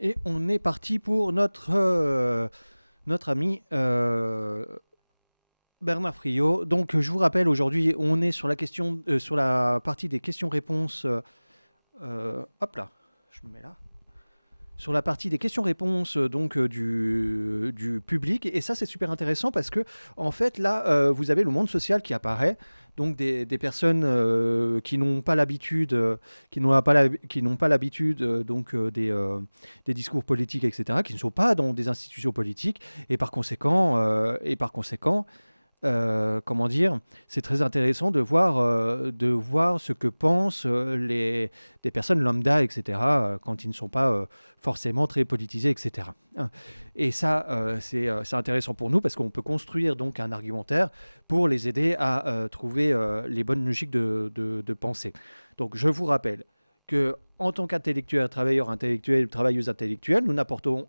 Et on est parti pour notre ami Bernard Friot. Donc, je vous rappelle, aujourd'hui, on est sur la partie des questions-réponses. Hop là, je me mets là. Sur la partie des questions-réponses du public. Et ça, c'est super intéressant parce que, en fait, là, vous avez le monde social qui apparaît. Donc, des personnes qui n'ont pas l'habitude, qui n'ont pas l'habitude des discours politiques, etc., qui ne sont pas dans des institutions politiques. Et par conséquent, comment dire, c'est très intéressant de voir ce que pensent des personnes lambda, etc., quand ils ne sont pas forcément très politisés, etc. Hein. Et ça, c'est intéressant pour nous parce qu'on peut construire donc un argumentaire pour les aider à trouver les bonnes logiques de pensée. Donc, je vous rappelle que en tant qu'intellectuel, travailleur intellectuel, travailleuse intellectuelle, nous n'apportons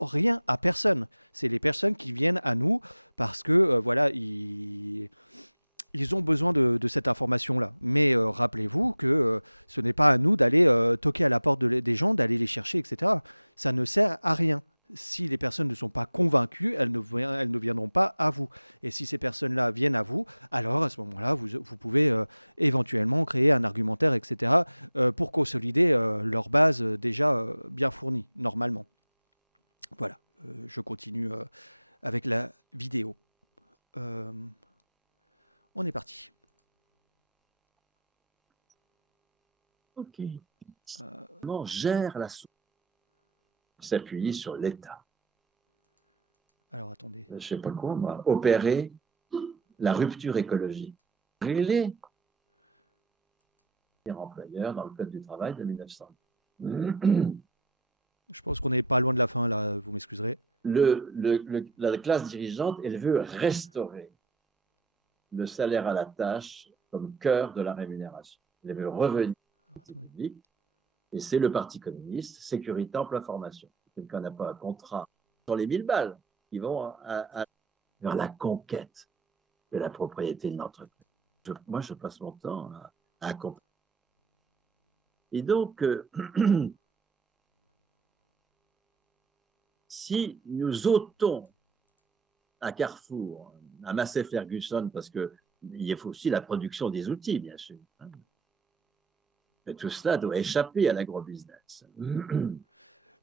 rien à personne. C'est les personnes qui viennent à nous parce que voilà, ils ont besoin de cette information-là. Mais rappelez-vous que ce n'est pas à nous d'aller toquer à la porte des gens, d'aller les chercher, etc. Ça ne sert à rien. Si les personnes ne sont pas convaincues, elles ne viendront pas à vous. Et si ces personnes-là viennent à vous, alors à ce moment-là, vous pouvez éventuellement créer un argumentaire, etc., pour consolider leur base déjà bien fournie, normalement. Voilà, je continue avec la vidéo. Euh, on est parti. Ok. Euh, Comment gère la souveraineté? S'appuyer sur l'État. alors attendez. Je ne sais pas quoi, moi. Opérer la rupture écologique. Régler les employeurs dans le Code du travail de 1900. Je pense qu'on n'est pas loin de la fin là, vous m'excuserez. La classe dirigeante, elle veut restaurer le salaire à la tâche comme cœur de la rémunération. Elle veut revenir au public. Et c'est le Parti communiste, sécurité, emploi, formation. Quelqu'un n'a pas un contrat sur les 1000 balles qui vont vers la conquête de la propriété de l'entreprise. Moi, je passe mon temps à accompagner. Et donc, si nous ôtons à Carrefour, à Massey Ferguson, parce qu'il faut aussi la production des outils, bien sûr. Hein. Et tout cela doit échapper à l'agrobusiness.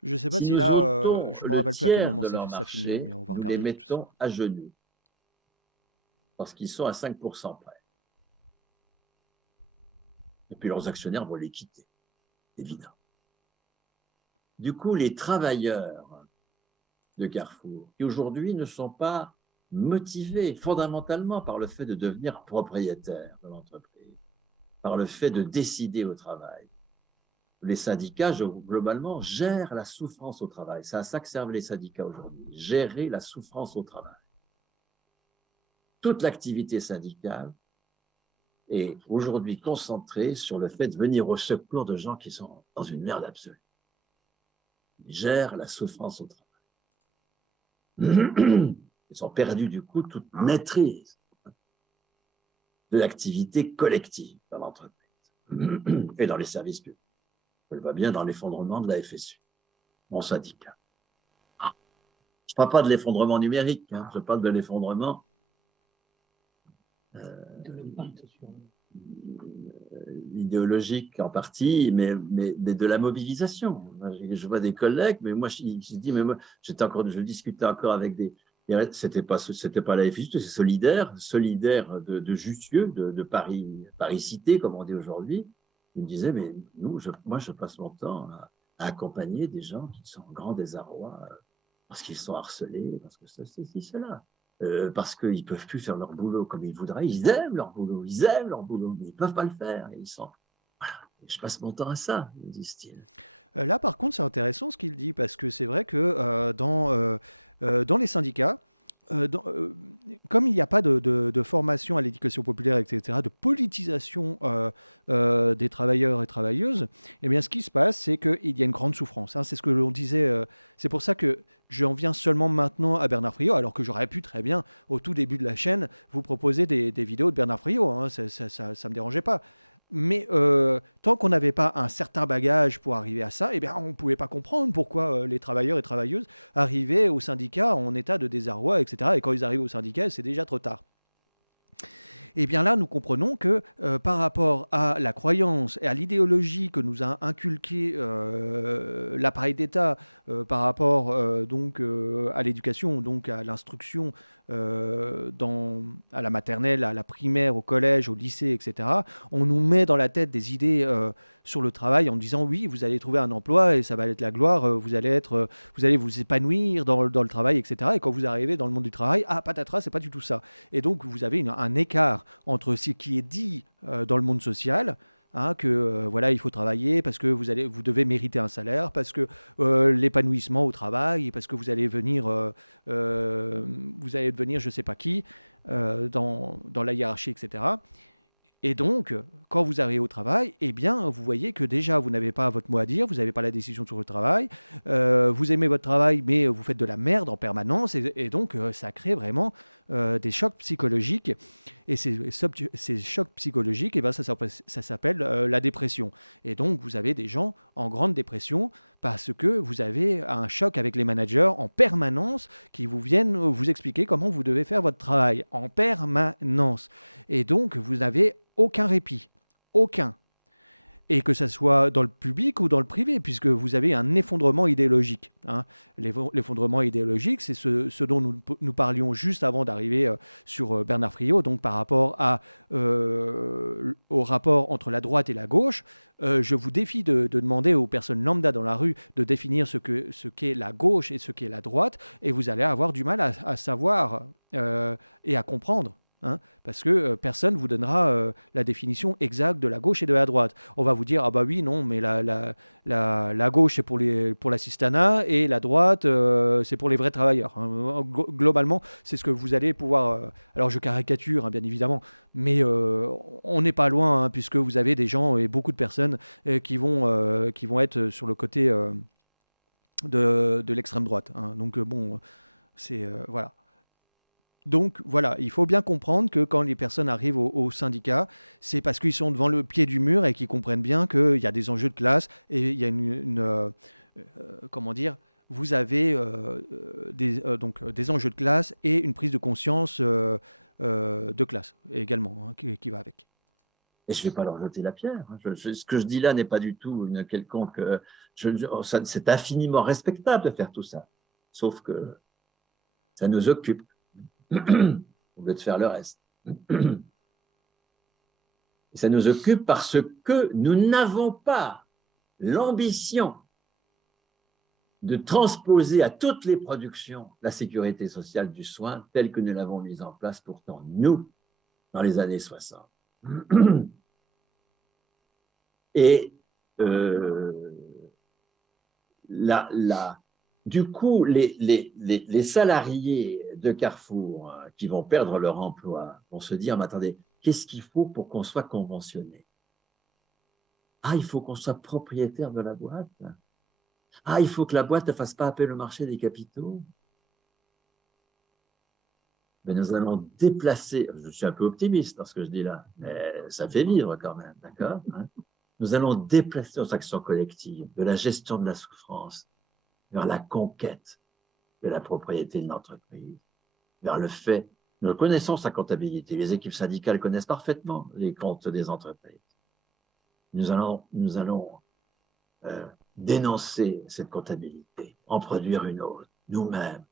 Je ne sais pas Si si nous là, ôtons je me le rappelle plus à quel tiers moment de leur ça finit, hein, marché, mais on va nous les regarder de toute façon. mettons à genoux, parce qu'ils sont à 5% près. Et puis leurs actionnaires vont les quitter, évidemment. Du coup, les travailleurs de Carrefour, qui aujourd'hui ne sont pas motivés fondamentalement par le fait de devenir propriétaires de l'entreprise, par le fait de décider au travail. Les syndicats, globalement, gèrent la souffrance au travail. C'est à ça que servent les syndicats aujourd'hui, gérer la souffrance au travail. Toute l'activité syndicale est aujourd'hui concentrée sur le fait de venir au secours de gens qui sont dans une merde absolue. Ils gèrent la souffrance au travail. Ils ont perdu du coup toute maîtrise de l'activité collective dans l'entreprise et dans les services publics. On le voit bien dans l'effondrement de la FSU, mon syndicat. Je ne parle pas de l'effondrement numérique, hein, je parle de l'effondrement idéologique en partie, mais de la mobilisation. Je vois des collègues, mais moi, je dis, mais moi, je discutais encore avec c'était pas la FSU, c'est solidaire de Jussieu, de Paris Cité, comme on dit aujourd'hui. Il me disait, mais moi, je passe mon temps à accompagner des gens qui sont en grand désarroi parce qu'ils sont harcelés, parce que ceci, cela. Parce qu'ils ne peuvent plus faire leur boulot comme ils voudraient. Ils aiment leur boulot, mais ils ne peuvent pas le faire. Et ils sont... Voilà. Je passe mon temps à ça, disent-ils. Là, par contre, c'est intéressant ce qu'il dit parce que c'est vrai que dans les syndicats, comme il n'y a pas de formation à l'éducation populaire, etc., de politisation des travailleurs et travailleuses, eh bien, ce qui se passe, c'est qu'il y a une grande souffrance. Hein. C'est ce que l'on disait. C'est pour ça que j'en viens seulement maintenant à Bernard Friot, alors que j'aurais pu très bien, au tout début de la chaîne, vous proposer des vidéos de Bernard Friot. Hein. Ça ne me dérangeait pas. Mais tant qu'on n'avait pas un certain bagage pour arriver à ça, eh bien, on ne pouvait pas comprendre pourquoi les travailleurs et travailleuses arrivaient au syndicat en état de désarroi, etc. Et quand ils arrivent au syndicat, c'est déjà trop tard. Et bien là, nous comprenons que par rapport à la croyance et à l'idéologie que nous a inculqué l'appareil d'État par rapport donc à l'éducation, donc à l'instruction à la maternelle, à la primaire, au collège, au lycée, etc., on nous met dans la tête des idées sur le travail en disant oui, vous allez trouver un emploi et ça va être la gloire, vous allez vous épanouir dans le travail, etc. Et quand vous arrivez dans le monde du travail, ah patatras, c'est pas du tout ça. Et donc vous avez un écart entre ce qui est dit dans le monde social, hein, que voilà, il faut travailler parce que vous devez mériter un salaire, parce que l'épanouissement au travail, parce que vous allez devenir je sais pas qui dans la hiérarchie, etc. Et donc, quand vous arrivez au travail, eh bien, vous voyez que déjà, vous n'avez pas votre mot à dire, vous n'avez pas la décision sur le travail, vous aimez votre travail, mais vous faites de la merde en permanence, et donc, ça crée vraiment des chocs psychologiques. Et ces chocs psychologiques, eh ben, ça s'appelle la dépression. Et donc, vous avez des gens en grande dépression parce que vous avez un choc avec les managers en permanence qui vous viennent vous expliquer comment vous devez faire votre travail en permanence. Et donc, vous n'avez aucun répit. Aucun. Et que ce soit dans le public ou dans le privé, puisque vous avez un effondrement idéologique, hein. L'effondrement idéologique, c'est ce dont nous parlions juste avant d'arriver sur Bernard Friot, donc par rapport au rapport entre la droite et la gauche. Je vous défie de demander aux personnes lambda dans la rue de définir ce qu'est la gauche et ce qu'est la droite, et vous allez avoir du mal à savoir et à comprendre. Hein, parce que personne ne vous donnera la définition exacte de la gauche et de la droite. On va vous dire, ah bah oui, non, mais la gauche c'est pour l'assistanat et la droite c'est pour les vrais travailleurs. Hein. Globalement, c'est ce que vous allez pouvoir... alors je caricature, hein, bien évidemment, mais on n'est pas loin, hein, puisque vous avez des gens et beaucoup de personnes qui vont être sur le côté de l'extrême droite. Hein. Donc bon, c'est... voilà. Donc voilà, il faut bien comprendre que quand les personnes arrivent au syndicat, c'est parce qu'ils sont devant le pied du mur et qu'ils comprennent bien qu'il y a des enjeux de classe et il y a comment dire, vous avez des enjeux de classe et une prise de conscience de classe également, hein, qui va avec. Et je ne vais pas leur jeter la pierre. Ce que je dis là n'est pas du tout une quelconque. C'est infiniment respectable de faire tout ça. Sauf que ça nous occupe au lieu de faire le reste. Et ça nous occupe parce que nous n'avons pas l'ambition de transposer à toutes les productions la sécurité sociale du soin telle que nous l'avons mise en place pourtant, nous, dans les années 60. Et du coup, les salariés de Carrefour qui vont perdre leur emploi vont se dire, mais attendez, qu'est-ce qu'il faut pour qu'on soit conventionné? Ah, il faut qu'on soit propriétaire de la boîte. Ah, il faut que la boîte ne fasse pas appel au marché des capitaux. Mais nous allons déplacer, je suis un peu optimiste dans ce que je dis là, mais ça fait vivre quand même, d'accord, hein? Nous allons déplacer nos actions collectives de la gestion de la souffrance vers la conquête de la propriété de l'entreprise, vers le fait, nous connaissons sa comptabilité, les équipes syndicales connaissent parfaitement les comptes des entreprises. Nous allons dénoncer cette comptabilité, en produire une autre, nous-mêmes.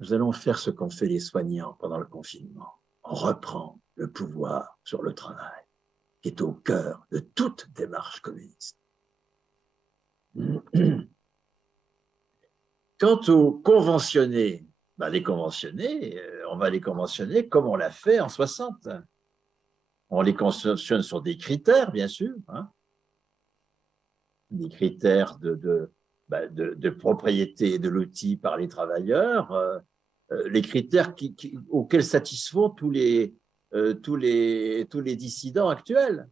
Nous allons faire ce qu'ont fait les soignants pendant le confinement. On reprend le pouvoir sur le travail, qui est au cœur de toute démarche communiste. Quant aux conventionnés, les conventionnés, on va les conventionner comme on l'a fait en 60. On les conventionne sur des critères, bien sûr, hein, des critères de propriété de l'outil par les travailleurs, les critères auxquels satisfont tous les dissidents actuels.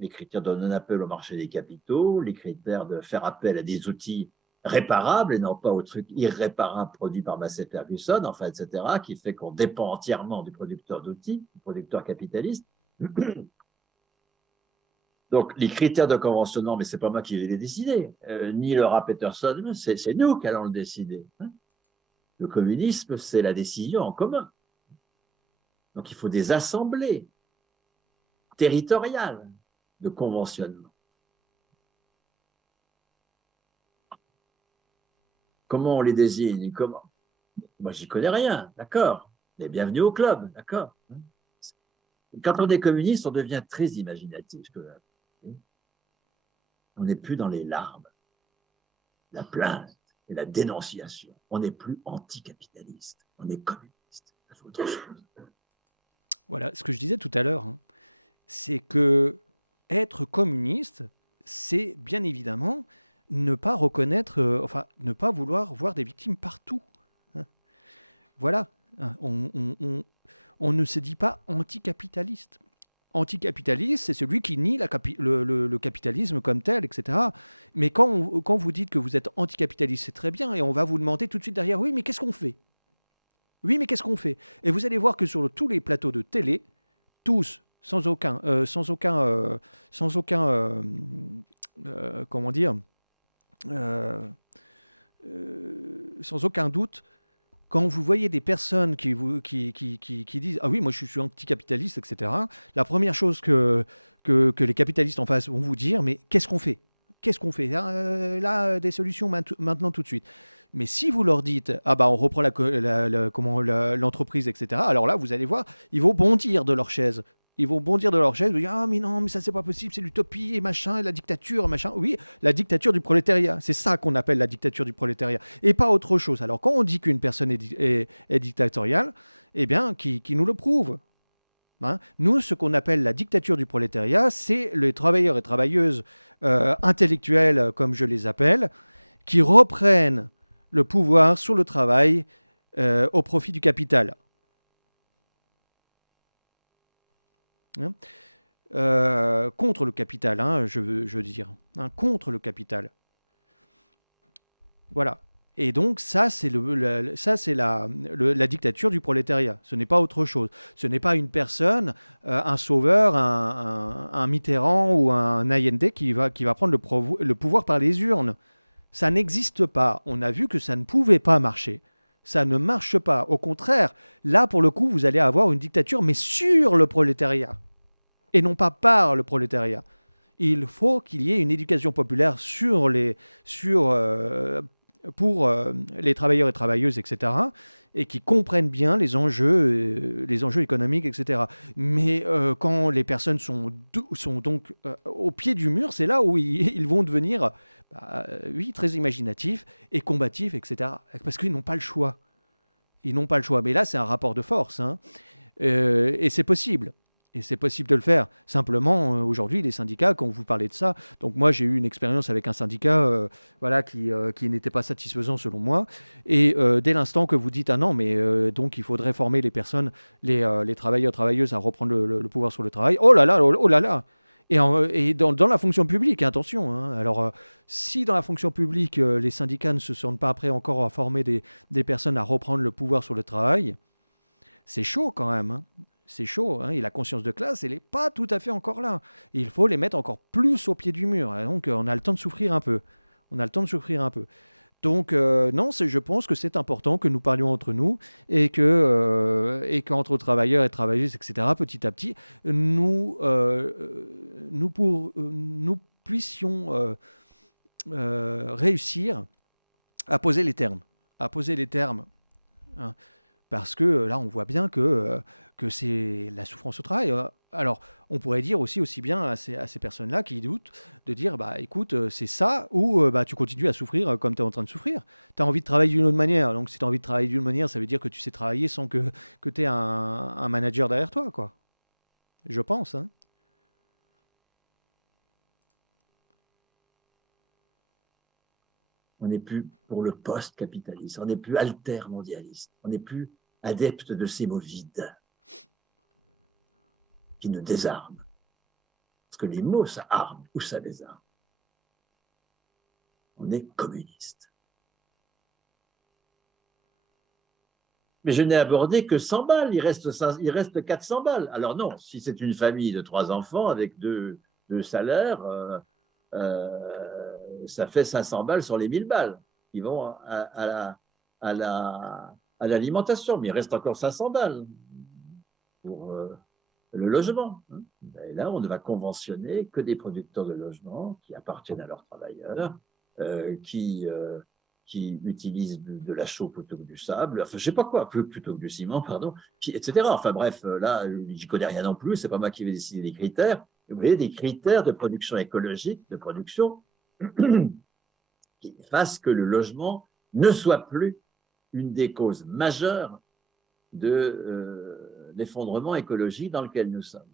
Les critères de non-appel au marché des capitaux, les critères de faire appel à des outils réparables et non pas aux trucs irréparables produits par Massey Ferguson, enfin, etc., qui fait qu'on dépend entièrement du producteur d'outils, du producteur capitaliste. Donc, les critères de conventionnement, mais ce n'est pas moi qui vais les décider, ni Laura Peterson, c'est nous qui allons le décider. Hein. Le communisme, c'est la décision en commun. Donc, il faut des assemblées territoriales de conventionnement. Comment on les désigne? Comment? Moi, j'y connais rien, d'accord. Mais bienvenue au club, d'accord. Quand on est communiste, on devient très imaginatif. On n'est plus dans les larmes, la plainte et la dénonciation. On n'est plus anticapitaliste, on est communiste. Ça fait autre chose. Voilà, ce que je disais tout à l'heure, hein, c'est que être communiste, c'est bien évidemment ne pas reconnaître, enfin, ne pas vouloir voir des victimes partout. Hein. Voilà, hein, on ne se dit pas anticapitaliste. Anticapitaliste, c'est celui qui nie le capitalisme comme tel, etc. Mais quand vous dites que vous êtes anticapitaliste, c'est très bien, et on va vous demander tout de suite derrière, oui, mais qu'est-ce qu'on fait? Oui, mais qu'est-ce qu'on fait? Et vous allez voir que sur tous les plateaux de télé, tous, comment dire, euh, sans aucun doute, quand vous voyez des personnes qui disent ah oui, moi je suis anticapitaliste, etc., la première chose que les capitalistes en face vont vous dire, mais qu'est-ce qu'on fait? Qu'est-ce qu'on fait? Là, des solutions maintenant tout de suite. Mais si vous leur dites ah bah on reprend l'entreprise, etc., alors là vous allez voir, ils vont bondir de leur chaise. Ils vont bondir de leur chaise, ils vont dire ah mais non, mais ça c'est pas possible, c'est l'utopie et machin, et la dictature, machin. Oui, la dictature du prolétariat, c'est ça qu'on appelle la dictature du prolétariat, et pas autre chose. Alors quand on dit qu'une personne est dictatoriale, eh bien qui nous le prouve. Hein. Nous, ce qu'on appelle la dictature du prolétariat, c'est les travailleurs et travailleuses intellectuels, comme je les appelle, qui reprennent le pouvoir sur le travail au profit du capital. Hein. Contre le capital, hein, je veux dire. Hein, contre le capital. Voilà. Et donc, ça, c'est la dictature du prolétariat. Ce n'est pas autre chose. Ce n'est pas une personne, un sauveur, un Mitterrand ou un Allende qui va prendre le pouvoir par les urnes. Ça n'existe pas. On a vu que ça ne pouvait pas marcher. Ça ne marche pas. Au contraire, là, pour le coup, vous allez avoir une dictature, mais sur le prolétariat. Et non pas par le prolétariat. Il faut qu'il y ait une éducation populaire pour les travailleurs et travailleuses, etc., et qui comprennent bien les enjeux économiques, etc. Mais quand les personnes sont donc au pied du mur, c'est là où ils vont devenir, oui, très imaginatifs et combatifs, etc. Parce qu'ils n'ont pas le choix. Ils n'ont pas le choix. Mais là, c'est un rapport de force, hein. Et c'est possible. Et c'est possible de le faire. Simplement, aujourd'hui, les syndicats, quand vous parlez de ça, donc moi j'ai eu une expérience avec un syndicat voilà, qui n'était pas satisfaisant selon moi. Et dès l'instant que vous dites, ah non, mais donc il faudrait former les personnes, les travailleurs, travailleuses à reprendre le pouvoir sur le travail, oh là là, oh là là. Et dans la fonction publique, attention. Hein. Alors, si dans la fonction publique, les syndicats ne se sentent pas prêts encore à former des personnes à reprendre le pouvoir sur le travail, c'est chaud quand même. Hein. C'est chaud. Hein. Et la conscience de classe, elle n'est pas tout à fait encore là. Et il faut les mettre encore plus au pied du mur. Et donc, on a le temps de souffrir un peu. On a le temps de souffrir un peu. Donc, non, je pense que c'est important que nous parlions entre nous et qu'entre travailleurs et travailleuses, etc., petit à petit, nous puissions réussir à poser les termes. À poser les termes. Hein. Parce que là, on voit bien que c'est la souffrance au travail. Alors, on pourrait dire aussi bien à ces personnes-là qui doutent, de dire, bah écoute, c'est ça, ou bah, tu continues à souffrir comme tu es en train de souffrir. Tu as envie de travailler d'une autre manière. Donc, si tu as envie de travailler d'une manière, ça veut dire que tu sais travailler sans que tu aies un manager derrière toi, quoi. Je pense, hein. On n'est plus pour le post-capitaliste, on n'est plus altermondialiste, on n'est plus adepte de ces mots vides qui nous désarment. Parce que les mots, ça arme ou ça désarme. On est communiste. Mais je n'ai abordé que 100 balles, il reste 400 balles. Alors non, si c'est une famille de 3 enfants avec deux de salaire, ça fait 500 balles sur les 1000 balles qui vont à l'alimentation. Mais il reste encore 500 balles pour le logement. Et là, on ne va conventionner que des producteurs de logements qui appartiennent à leurs travailleurs, qui utilisent de la chaux plutôt que du sable, enfin, je sais pas quoi, plutôt que du ciment, pardon, etc. Enfin bref, là, j'y connais rien non plus, c'est pas moi qui vais décider des critères. Vous voyez, des critères de production écologique, de production, qui fassent que le logement ne soit plus une des causes majeures de l'effondrement écologique dans lequel nous sommes.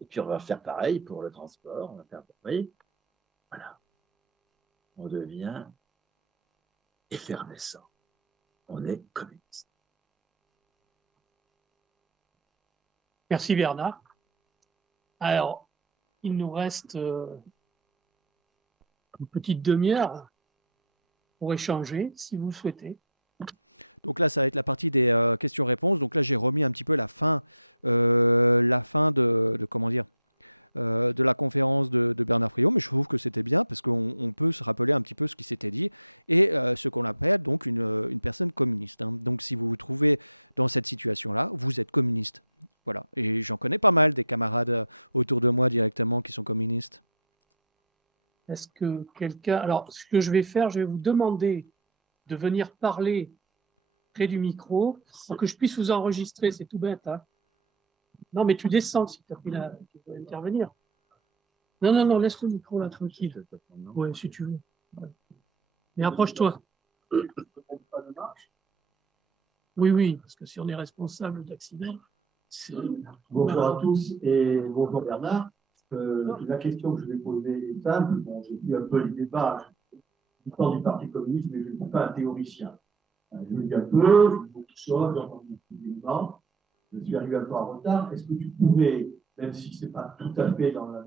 Et puis on va faire pareil pour le transport, on va faire pareil. Voilà. On devient effervescent. On est communiste. Merci Bernard. Alors, il nous reste une petite demi-heure pour échanger, si vous le souhaitez. Donc là, ça va être la partie des questions-réponses. Donc là, j'ai remis un petit peu la fin de comment dire, de la conférence de Bernard Friot, mais je trouve que c'était bien parce qu'on peut se rappeler un petit peu ce qui s'était dit et ce qu'on appelle donc une personne communiste. Hein. Donc si vous vous trouvez dans cette situation-là, vous êtes communiste. Voilà. Et j'en connais pas mal des camarades autour de moi directement qui sont communistes. Est-ce que quelqu'un... Alors, ce que je vais faire, je vais vous demander de venir parler près du micro pour que je puisse vous enregistrer. C'est tout bête, hein. Non, mais tu descends si tu as pris tu veux intervenir. Non, laisse le micro là, tranquille. Oui, si tu veux. Ouais. Mais approche-toi. Oui, parce que si on est responsable d'accident, c'est... Bonjour à tous et bonjour Bernard. La question que je vais poser est simple. Bon, j'ai vu un peu les débats du temps du Parti communiste, mais je ne suis pas un théoricien. Je le dis un peu, je dis beaucoup de choses, j'ai entendu beaucoup d'éléments. Je suis arrivé un peu en retard. Est-ce que tu pourrais, même si ce n'est pas tout à fait dans la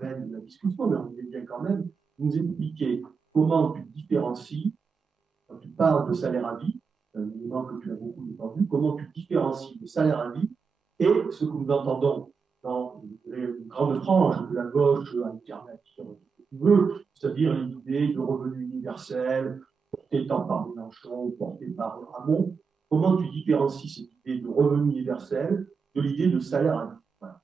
veine de la discussion, mais on est bien quand même, nous expliquer comment tu différencies, quand tu parles de salaire à vie, un élément que tu as beaucoup entendu, comment tu différencies le salaire à vie et ce que nous entendons dans les grandes franges de la gauche alternative, si tu veux, c'est-à-dire l'idée de revenu universel, portée tant par Mélenchon, portée par Hamon. Comment tu différencies cette idée de revenu universel de l'idée de salaire à vie? Voilà.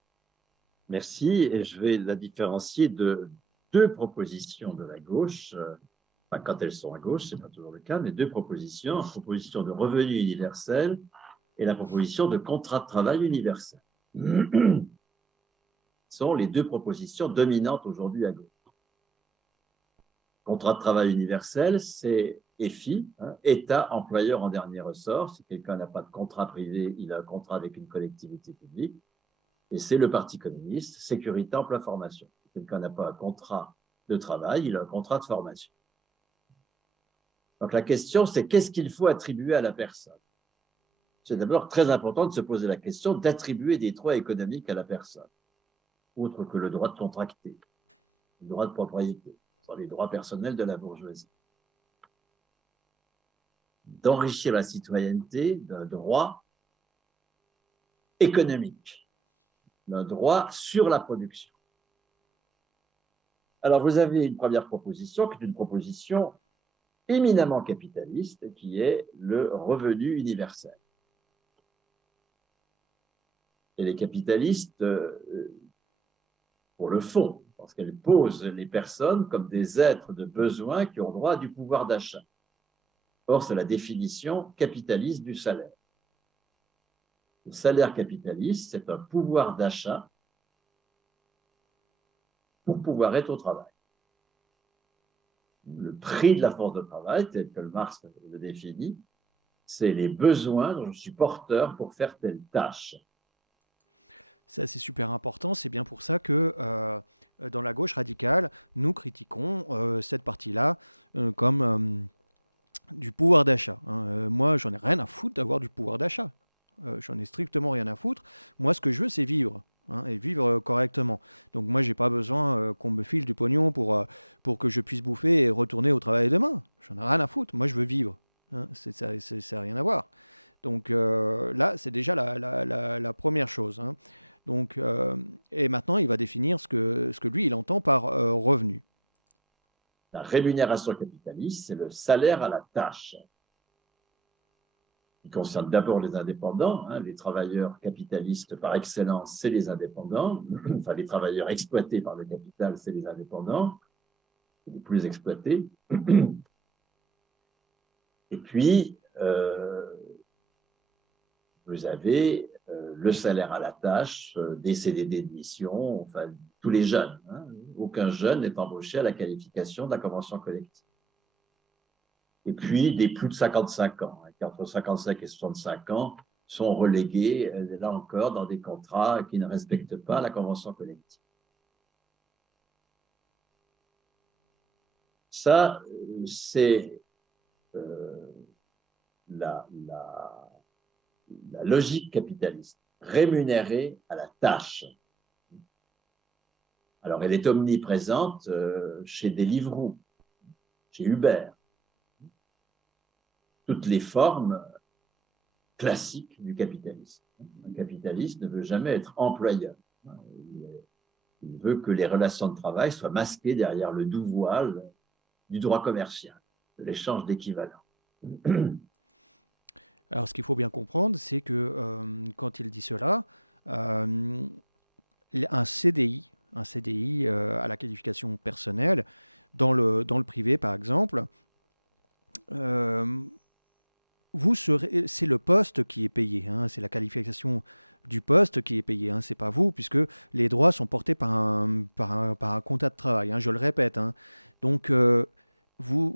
Merci, et je vais la différencier de deux propositions de la gauche, enfin, quand elles sont à gauche, ce n'est pas toujours le cas, mais deux propositions, la proposition de revenu universel et la proposition de contrat de travail universel. Ce sont les deux propositions dominantes aujourd'hui à gauche. Contrat de travail universel, c'est EFI, hein, État employeur en dernier ressort. Si quelqu'un n'a pas de contrat privé, il a un contrat avec une collectivité publique. Et c'est le Parti communiste, sécurité, emploi, formation. Si quelqu'un n'a pas un contrat de travail, il a un contrat de formation. Donc la question, c'est qu'est-ce qu'il faut attribuer à la personne? C'est d'abord très important de se poser la question d'attribuer des droits économiques à la personne, autre que le droit de contracter, le droit de propriété, les droits personnels de la bourgeoisie. D'enrichir la citoyenneté d'un droit économique, d'un droit sur la production. Alors, vous avez une première proposition qui est une proposition éminemment capitaliste, qui est le revenu universel. Et les capitalistes, pour le fond, parce qu'elle pose les personnes comme des êtres de besoin qui ont droit à du pouvoir d'achat. Or, c'est la définition capitaliste du salaire. Le salaire capitaliste, c'est un pouvoir d'achat pour pouvoir être au travail. Le prix de la force de travail, tel que Marx le définit, c'est les besoins dont je suis porteur pour faire telle tâche. Ça, c'est super important. C'est bien pour ça que dans la gauche radicale, nous critiquons cette partie-là comme du pouvoir d'achat. Hein. Moi, j'en ai rien à foutre d'avoir du pouvoir d'achat. J'en ai strictement rien à foutre. Moi, ce que je veux, c'est vivre. Hein, et vivre correctement. Donc moi, j'ai pas besoin qu'on me file du pognon pour que je puisse bouffer et retourner au travail demain. J'en ai rien à foutre. Moi, je veux vivre. Hein, ça n'a rien à voir. Donc là, c'est déjà la première chose. Hein. Donc, et maintenant, il va définir ce que lui, il entend par revenu. La rémunération capitaliste, c'est le salaire à la tâche. Il concerne d'abord les indépendants, hein, les travailleurs capitalistes par excellence, c'est les indépendants, enfin les travailleurs exploités par le capital, c'est les indépendants, les plus exploités. Et puis, vous avez le salaire à la tâche, des CDD de mission, enfin tous les jeunes. Hein. Aucun jeune n'est embauché à la qualification de la convention collective. Et puis, des plus de 55 ans, qui entre 55 et 65 ans, sont relégués, là encore, dans des contrats qui ne respectent pas la convention collective. Ça, c'est la logique capitaliste, rémunérée à la tâche. Alors, elle est omniprésente chez Deliveroo, chez Uber. Toutes les formes classiques du capitalisme. Un capitaliste ne veut jamais être employeur. Il veut que les relations de travail soient masquées derrière le doux voile du droit commercial, de l'échange d'équivalents. Alors, ce qu'il faut bien comprendre, c'est que quand il dit cela, un CDI à la qualification personnelle, dans le privé, par exemple, c'est le poste qui est payé, hein, c'est la qualification du poste qui est payé, hein, c'est pas vous, puisque les droits sont portés par un contrat de travail, hein, je le répète. Hein. Donc, vous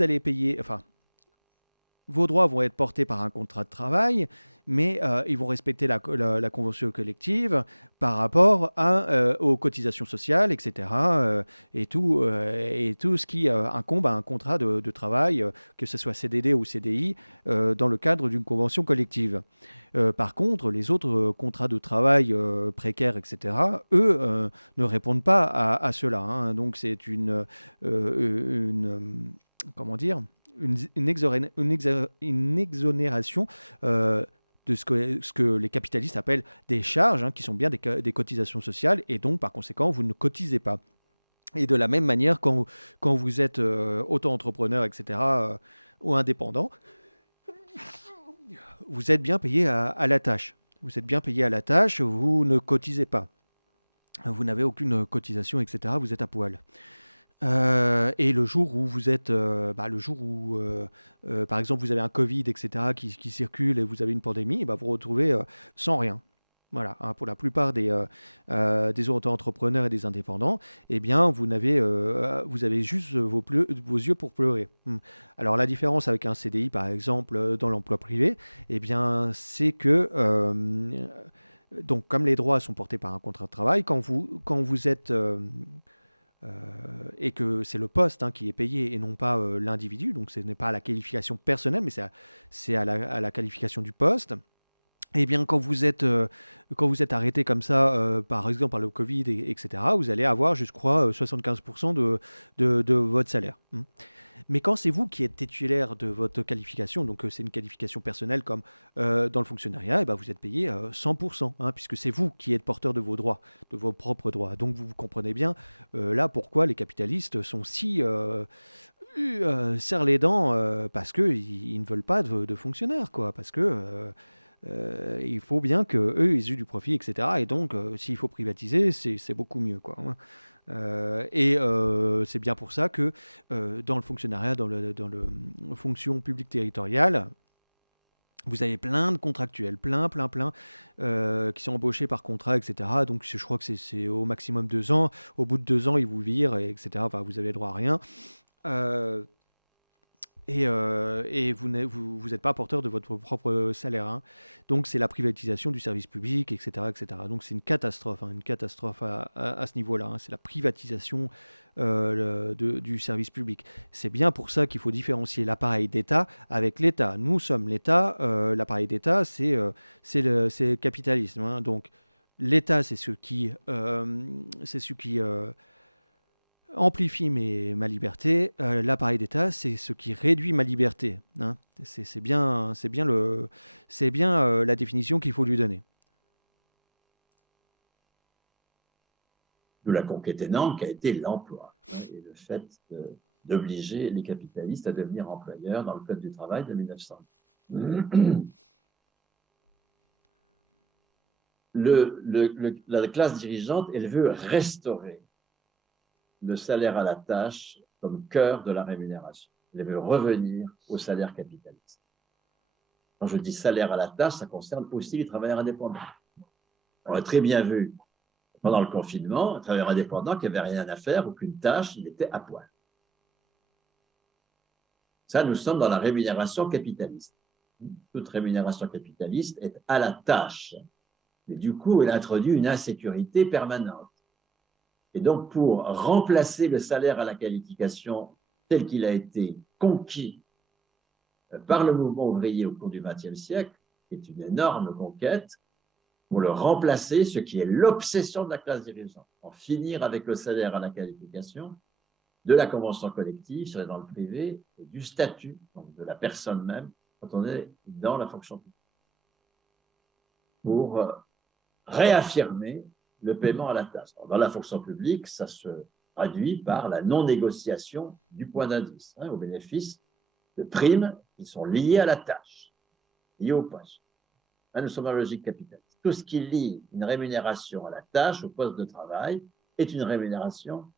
allez payer, enfin, vos droits vont être portés par un contrat de travail, mais ils vont respecter la convention collective par rapport aux cotisations sociales, etc. Et tout ce qui incombe à un contrat de travail, que ce soit CDD ou CDI, dans le cadre d'une convention collective. Par contre, les autres contrats de travail précaires, etc., eux, ne répondent pas à cela. Hein. Donc c'est comment dire, une exonération de ce que les capitalistes appellent des charges, hein, qui sont bien des cotisations sociales, et donc par conséquent, vous ne cotisez pas. Et de la même manière, quand vous êtes auto-entrepreneur, etc., ou indépendant, vous êtes bien payé à la tâche. Vous êtes bien payé à la tâche, vous ne cotisez pas. Vous n'avez aucune cotisation, etc., vous êtes à poil. Et le jour où vous êtes, par exemple, vous avez un Covid, etc., qui circule et vous avez une pandémie, vous vous retrouvez sans rien. Voilà, hein, pour la plupart des auto-entrepreneurs et des indépendants, eh bien, vous avez juste vos yeux pour pleurer. Alors, la différence avec un CDI, par exemple, dans l'emploi privé, eh bien, c'est que, donc, comme les droits sont portés par un contrat de travail, quand vous êtes... et que c'est le poste, hein, qui est payé et non pas l'individu, donc ce n'est pas à la qualification personnelle, mais c'est à la qualification du poste. Eh bien, quand vous êtes arrêté comme ça, par exemple par le Covid, etc., vous allez avoir, je crois, 75% de votre salaire. Mais quand c'est vous qui êtes titulaire de votre qualification, donc c'est une qualification personnelle comme dans le fonctionnariat, vous êtes payé 100%, hein, puisque c'est vous qui êtes porteur de vos droits, de vos propres droits. Donc vous comprenez bien là pourquoi les capitalistes sont si serrent les dents, parce qu'ils ne veulent pas de fonctionnaires, quoi, parce que il faut bien qu'eux, ils aient du profit, etc. Et donc, s'il faut privatiser, c'est beaucoup mieux, quoi. Hein. C'est bien pour ça que dans le fonctionnariat, dans le fonction publique territoriale, vous avez plein de contractuels, plein, qui sont embauchés par contrat, etc. Donc, je crois que c'est au maximum 2 ans. Au bout de 2 ans, ils vous virent, etc. Enfin, vous avez droit à rien. Et vous n'êtes pas porteur de votre propre salaire. Hein. Donc, c'est la privatisation du service public, etc. etc. Donc, c'est une catastrophe à ce niveau-là. Hein. C'est la privatisation du service public. C'est bien pour ça qu'il faut différencier l'appareil d'État avec l'État. Nous sommes l'État. L'appareil d'État, c'est le capitalisme. Hein. Donc, l'État, c'est ce qui amplifie ma liberté, l'appareil d'État, c'est ce qui réduit ma liberté, hein. C'est bien la définition qu'il faut lui donner. D'où la conquête énorme qui a été l'emploi, hein, et le fait d'obliger les capitalistes à devenir employeurs dans le Code du travail de 1900. La classe dirigeante, elle veut restaurer le salaire à la tâche comme cœur de la rémunération. Elle veut revenir au salaire capitaliste. Quand je dis salaire à la tâche, ça concerne aussi les travailleurs indépendants. On a très bien vu pendant le confinement, un travailleur indépendant qui n'avait rien à faire, aucune tâche, il était à poil. Ça, nous sommes dans la rémunération capitaliste. Toute rémunération capitaliste est à la tâche. Et du coup, elle introduit une insécurité permanente. Et donc, pour remplacer le salaire à la qualification tel qu'il a été conquis par le mouvement ouvrier au cours du XXe siècle, qui est une énorme conquête, pour le remplacer, ce qui est l'obsession de la classe dirigeante, en finir avec le salaire à la qualification, de la convention collective, si on est dans le privé, du statut, donc de la personne même, quand on est dans la fonction publique, pour réaffirmer le paiement à la tâche. Dans la fonction publique, ça se traduit par la non-négociation du point d'indice, au bénéfice de primes qui sont liées à la tâche, liées au poste. Là, nous sommes dans la logique capitaliste. Tout ce qui lie une rémunération à la tâche, au poste de travail, est une rémunération,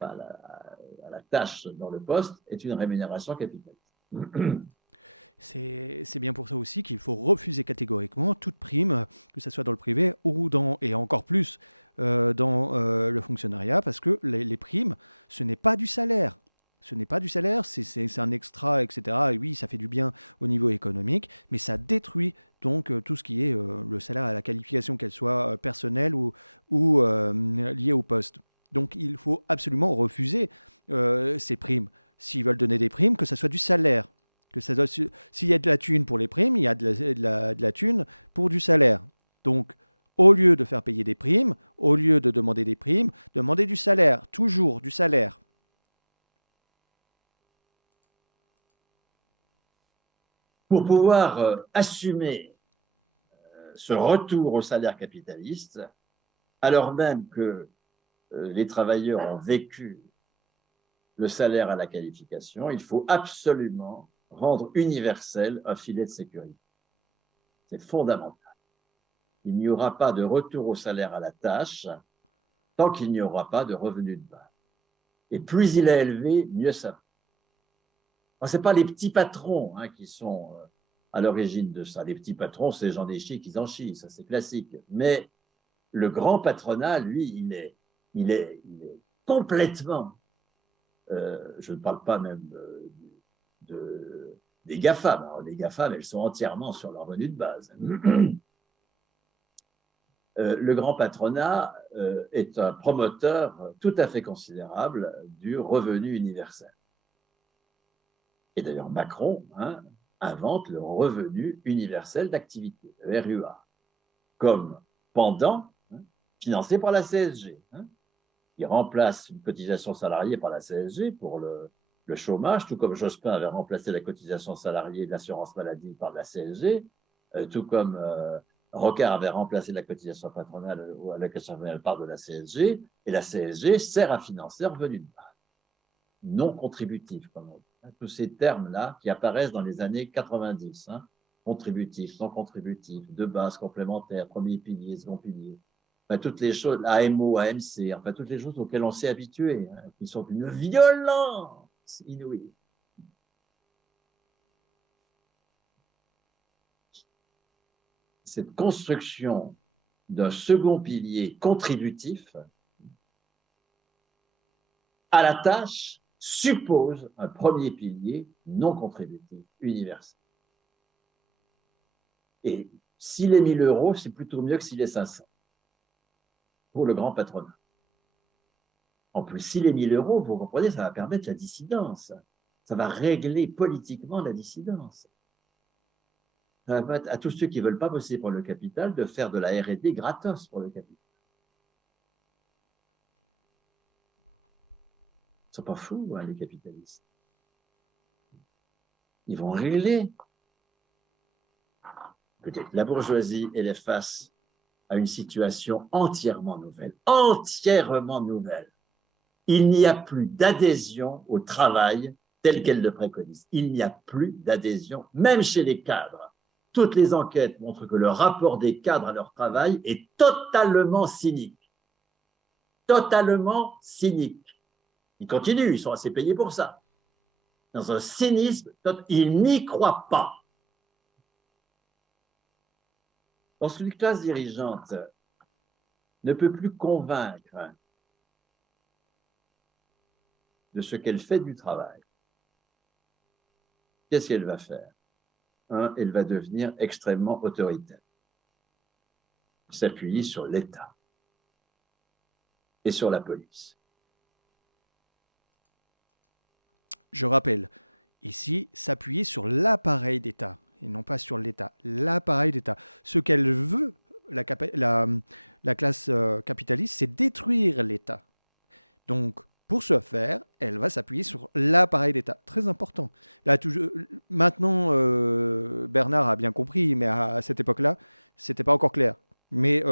à la tâche dans le poste, est une rémunération capitaliste. C'est bien pour ça aussi qu'il faut refuser catégoriquement toute prime, que ce soit dans le privé et encore plus dans le fonctionnariat, parce que les primes, ce n'est pas du salaire. Ce n'est pas du salaire, c'est un extra, etc. Et oui, ça fait du bien au niveau économique, mais ça détruit donc tout ce qui est le salaire à la qualification, qu'elle soit personnelle ou liée au poste. Donc il faut absolument refuser ces primes. S'ils veulent donner des primes, que ce soit du salaire. S'il y a de la thune pour les primes, il y a de la thune pour du salaire. Donc, au lieu de faire payer des primes, au lieu de demander des primes, demandez du salaire, toujours du salaire. Pour pouvoir assumer ce retour au salaire capitaliste, alors même que les travailleurs ont vécu le salaire à la qualification, il faut absolument rendre universel un filet de sécurité. C'est fondamental. Il n'y aura pas de retour au salaire à la tâche tant qu'il n'y aura pas de revenu de base. Et plus il est élevé, mieux ça va. Ce n'est pas les petits patrons qui sont à l'origine de ça. Les petits patrons, c'est les gens des chics, ils en chient, ça c'est classique. Mais le grand patronat, lui, il est complètement, je ne parle pas même des GAFAM. Alors, les GAFAM, elles sont entièrement sur leur revenu de base. Le grand patronat est un promoteur tout à fait considérable du revenu universel. Et d'ailleurs, Macron invente le revenu universel d'activité, le RUA, comme pendant financé par la CSG, qui remplace une cotisation salariée par la CSG pour le chômage, tout comme Jospin avait remplacé la cotisation salariée de l'assurance maladie par la CSG, tout comme Rocard avait remplacé la cotisation patronale ou la cotisation patronale par de la CSG, et la CSG sert à financer un revenu de base non contributif, comme on dit. Tous ces termes-là qui apparaissent dans les années 90, contributif, non contributif, de base, complémentaire, premier pilier, second pilier, toutes les choses, AMO, AMC, toutes les choses auxquelles on s'est habitué, qui sont d'une violence inouïe. Cette construction d'un second pilier contributif à la tâche suppose un premier pilier non contributif, universel. Et s'il est 1000 euros, c'est plutôt mieux que s'il est 500 pour le grand patronat. En plus, s'il est 1000 euros, vous comprenez, ça va permettre la dissidence. Ça va régler politiquement la dissidence. Ça va permettre à tous ceux qui ne veulent pas bosser pour le capital de faire de la R&D gratos pour le capital. sont pas fous, hein, les capitalistes. Ils vont régler. Écoutez, la bourgeoisie, elle est face à une situation entièrement nouvelle. Entièrement nouvelle. Il n'y a plus d'adhésion au travail tel qu'elle le préconise. Il n'y a plus d'adhésion, même chez les cadres. Toutes les enquêtes montrent que le rapport des cadres à leur travail est totalement cynique. Totalement cynique. Ils continuent, ils sont assez payés pour ça. Dans un cynisme, ils n'y croient pas. Lorsqu'une classe dirigeante ne peut plus convaincre de ce qu'elle fait du travail, qu'est-ce qu'elle va faire? Elle va devenir extrêmement autoritaire, s'appuyer sur l'État et sur la police. Je rappelle, ici, s'appuyer sur l'appareil d'État et non pas sur l'État. L'appareil d'État. Ce qu'elle veut, la classe capitaliste, c'est détruire l'État. Donc, pour ce faire, elle va s'appuyer sur l'appareil d'État. Très important. Là, maintenant, Bernard a bien compris, mais à cette époque-là, ce n'était pas encore clair. Mais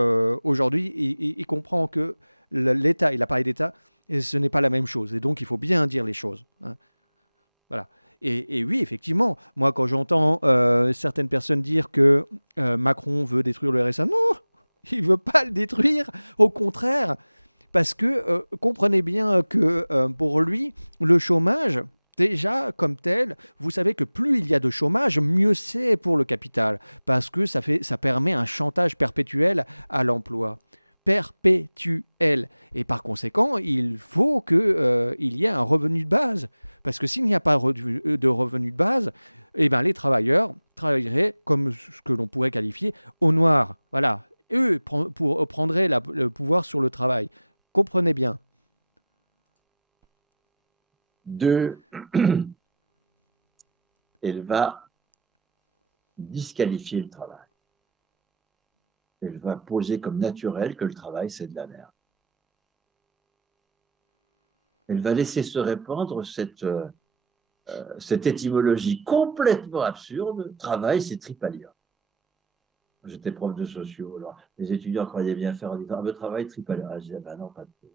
aujourd'hui, il comprend que l'État et l'appareil d'État, ce n'est pas la même chose. Et donc, il faut bien dire les choses. Hein. Voilà. Et oui, effectivement, moi, quand j'entends certaines personnes dire que Macron veut détruire le RSA, non, il ne veut pas le détruire. Au contraire, parce que comprenez bien que pour lui, le chômage, déjà comme tel, vous savez que plus il y a de chômage, mieux c'est pour le capital, parce que ça permet un chantage perpétuel à l'emploi. Perpétuel. Et par conséquent, il faut qu'il y ait un revenu de base. Parce que s'il n'y a pas de revenu de base, eh ben, les travailleurs travailleraient comme ce que l'on pourrait qualifier au noir. Voilà. Eux prendraient le pouvoir sur le travail. Comprenez bien. Deux, elle va disqualifier le travail. Elle va poser comme naturel que le travail, c'est de la merde. Elle va laisser se répandre cette étymologie complètement absurde. Travail, c'est tripalium. J'étais prof de sociaux. Alors, les étudiants croyaient bien faire en disant le travail, tripalium. Je disais, ben non, pas de tout.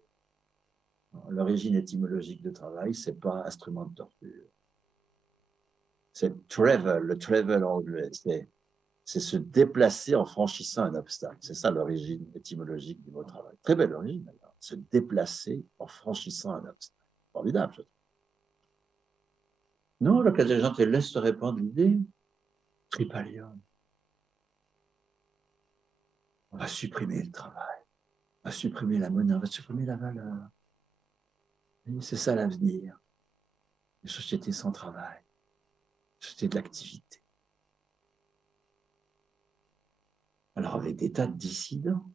L'origine étymologique de travail, c'est pas instrument de torture. C'est travel, le travel anglais. C'est se déplacer en franchissant un obstacle. C'est ça l'origine étymologique du mot travail. Très belle origine, d'ailleurs. Se déplacer en franchissant un obstacle. Formidable, je trouve. Non, le cas des gens te laisse se répandre l'idée. Tripalium. On va supprimer le travail. On va supprimer la monnaie. On va supprimer la valeur. Et c'est ça l'avenir. Une société sans travail. Une société de l'activité. Alors, avec des tas de dissidents,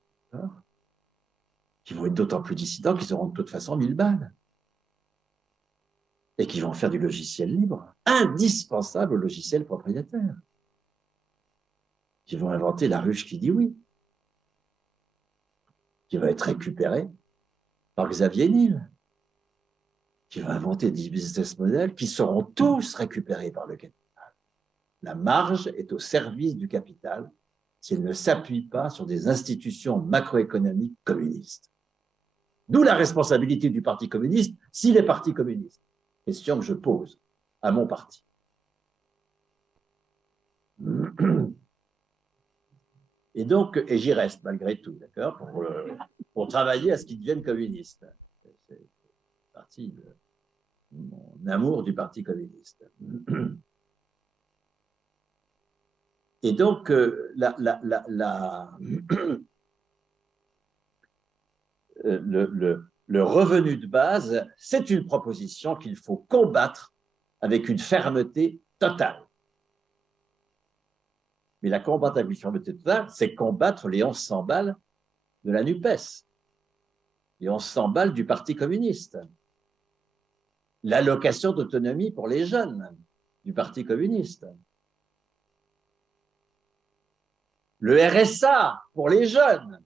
qui vont être d'autant plus dissidents qu'ils auront de toute façon 1000 balles. Et qui vont faire du logiciel libre, indispensable au logiciel propriétaire. Qui vont inventer la ruche qui dit oui. Qui va être récupérée par Xavier Niel. Qui va inventer des business models qui seront tous récupérés par le capital. La marge est au service du capital si elle ne s'appuie pas sur des institutions macroéconomiques communistes. D'où la responsabilité du Parti communiste s'il est parti communiste. Question que je pose à mon parti. Et donc, et j'y reste malgré tout, d'accord, pour travailler à ce qu'ils deviennent communistes. C'est partie de mon amour du Parti communiste. Et donc, le revenu de base, c'est une proposition qu'il faut combattre avec une fermeté totale. Mais la combattre avec une fermeté totale, c'est combattre les 1100 balles de la NUPES, les 1100 balles du Parti communiste, l'allocation d'autonomie pour les jeunes du Parti communiste, le RSA pour les jeunes.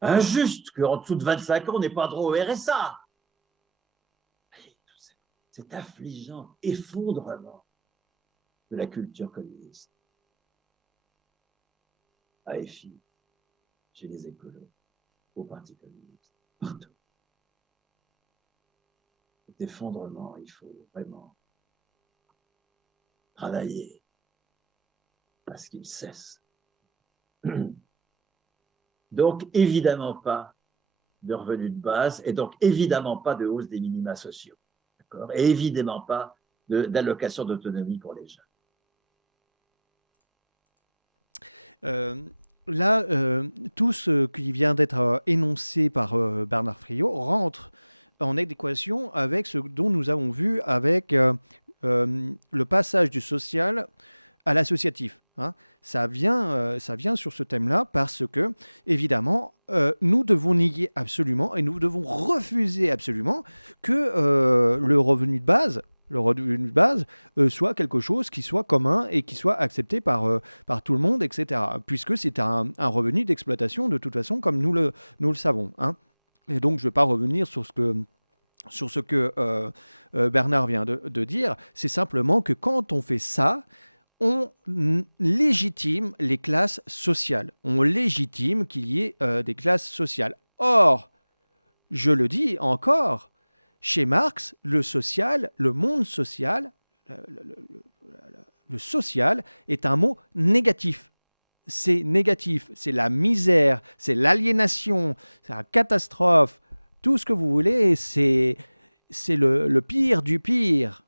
injuste qu'en dessous de 25 ans, on n'ait pas droit au RSA. Cet affligeant effondrement de la culture communiste. À EFI, chez les écolos, au Parti communiste, partout. Cet effondrement, il faut vraiment travailler parce qu'il cesse. Donc, évidemment pas de revenus de base et donc évidemment pas de hausse des minima sociaux. Et évidemment pas d'allocation d'autonomie pour les jeunes. Là, tout ce qui vient d'être énoncé par Bernard Friot rentre en adéquation avec ce dont nous avons vu avec le passage du social à l'associatif. Hein. Ça vient sur ce thème-là parce que, évidemment, nous devons nier absolument et nous devons refuser absolument que le revenu de base soit quelque chose qui soit commun et qui soit accepté par tout le monde, etc. Puisque c'est un revenu d'exploitation de toute façon, comme nous le savons. Hein. Et donc, je ne vais pas revenir sur ce que Bernard vient de dire. C'est simplement que quand on fait ça, on légitime les classes sociales. On légitime qu'il y ait des classes sociales. Or, je le dis encore, chez Marx, le social, le monde social, le social est un mot négatif. C'est négatif, c'est la misère, c'est l'aliénation, c'est la catastrophe, tout ce que vous voulez, c'est le pire du pire.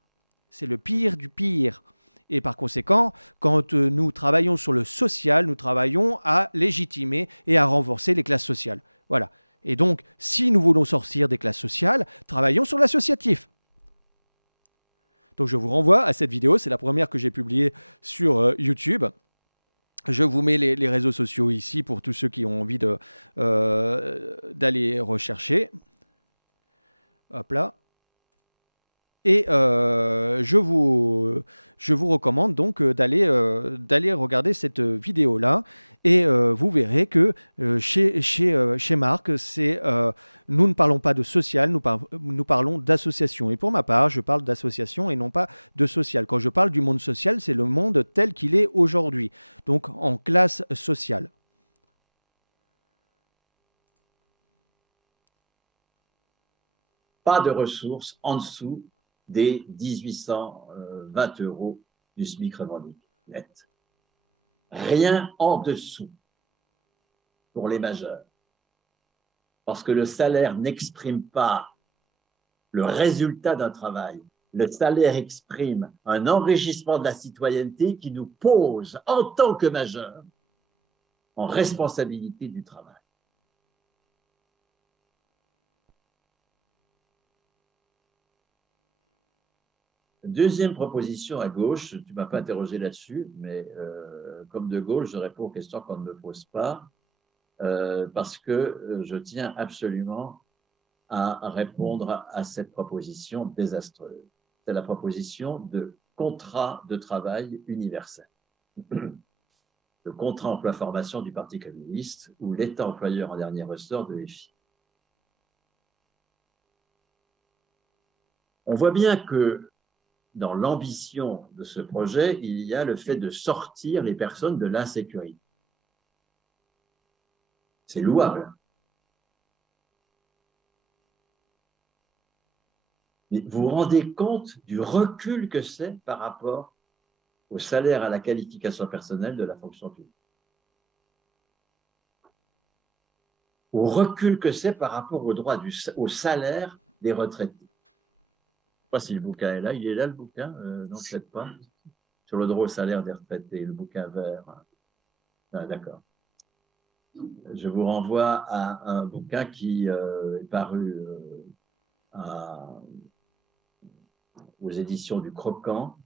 C'est le pire du pire. Et par conséquent, quand nous travaillons sur le social, nous travaillons à légitimer et à renforcer les classes sociales. Voilà. Et donc, si nous voulons sortir des classes sociales, travaillons sur l'associatif. Donc, je vous renvoie à cette vidéo. C'est la première que j'ai publiée sur YouTube. Je vous mets les réseaux sociaux ici pour tous ceux qui ont envie d'aller rechercher. Hop là. Et je vous recommande donc d'aller regarder cette vidéo-là et vous verrez que chez Marc, nous ne parlons pas de social, nous parlons d'association. Et pour ma part, je parle d'association et non pas de social. Quand je parle du monde social, c'est le monde tel qu'il est aujourd'hui, donc en classe sociale. Pas de ressources en dessous des 1820 € du SMIC revendiqué net. Rien en dessous pour les majeurs. Parce que le salaire n'exprime pas le résultat d'un travail. Le salaire exprime un enrichissement de la citoyenneté qui nous pose, en tant que majeurs, en responsabilité du travail. Deuxième proposition à gauche, tu ne m'as pas interrogé là-dessus, mais comme De Gaulle, je réponds aux questions qu'on ne me pose pas, parce que je tiens absolument à répondre à cette proposition désastreuse. C'est la proposition de contrat de travail universel. Le contrat emploi-formation du Parti communiste, où l'État employeur en dernier ressort de EFI. On voit bien que dans l'ambition de ce projet, il y a le fait de sortir les personnes de l'insécurité. C'est louable. Mais vous vous rendez compte du recul que c'est par rapport au salaire, à la qualification personnelle de la fonction publique? Au recul que c'est par rapport au droit au salaire des retraités. Je ne sais pas si le bouquin est là. Il est là, le bouquin? Non, peut-être pas. Sur le droit au salaire des retraités, le bouquin vert. Ah, d'accord. Je vous renvoie à un bouquin qui est paru aux éditions du Croquant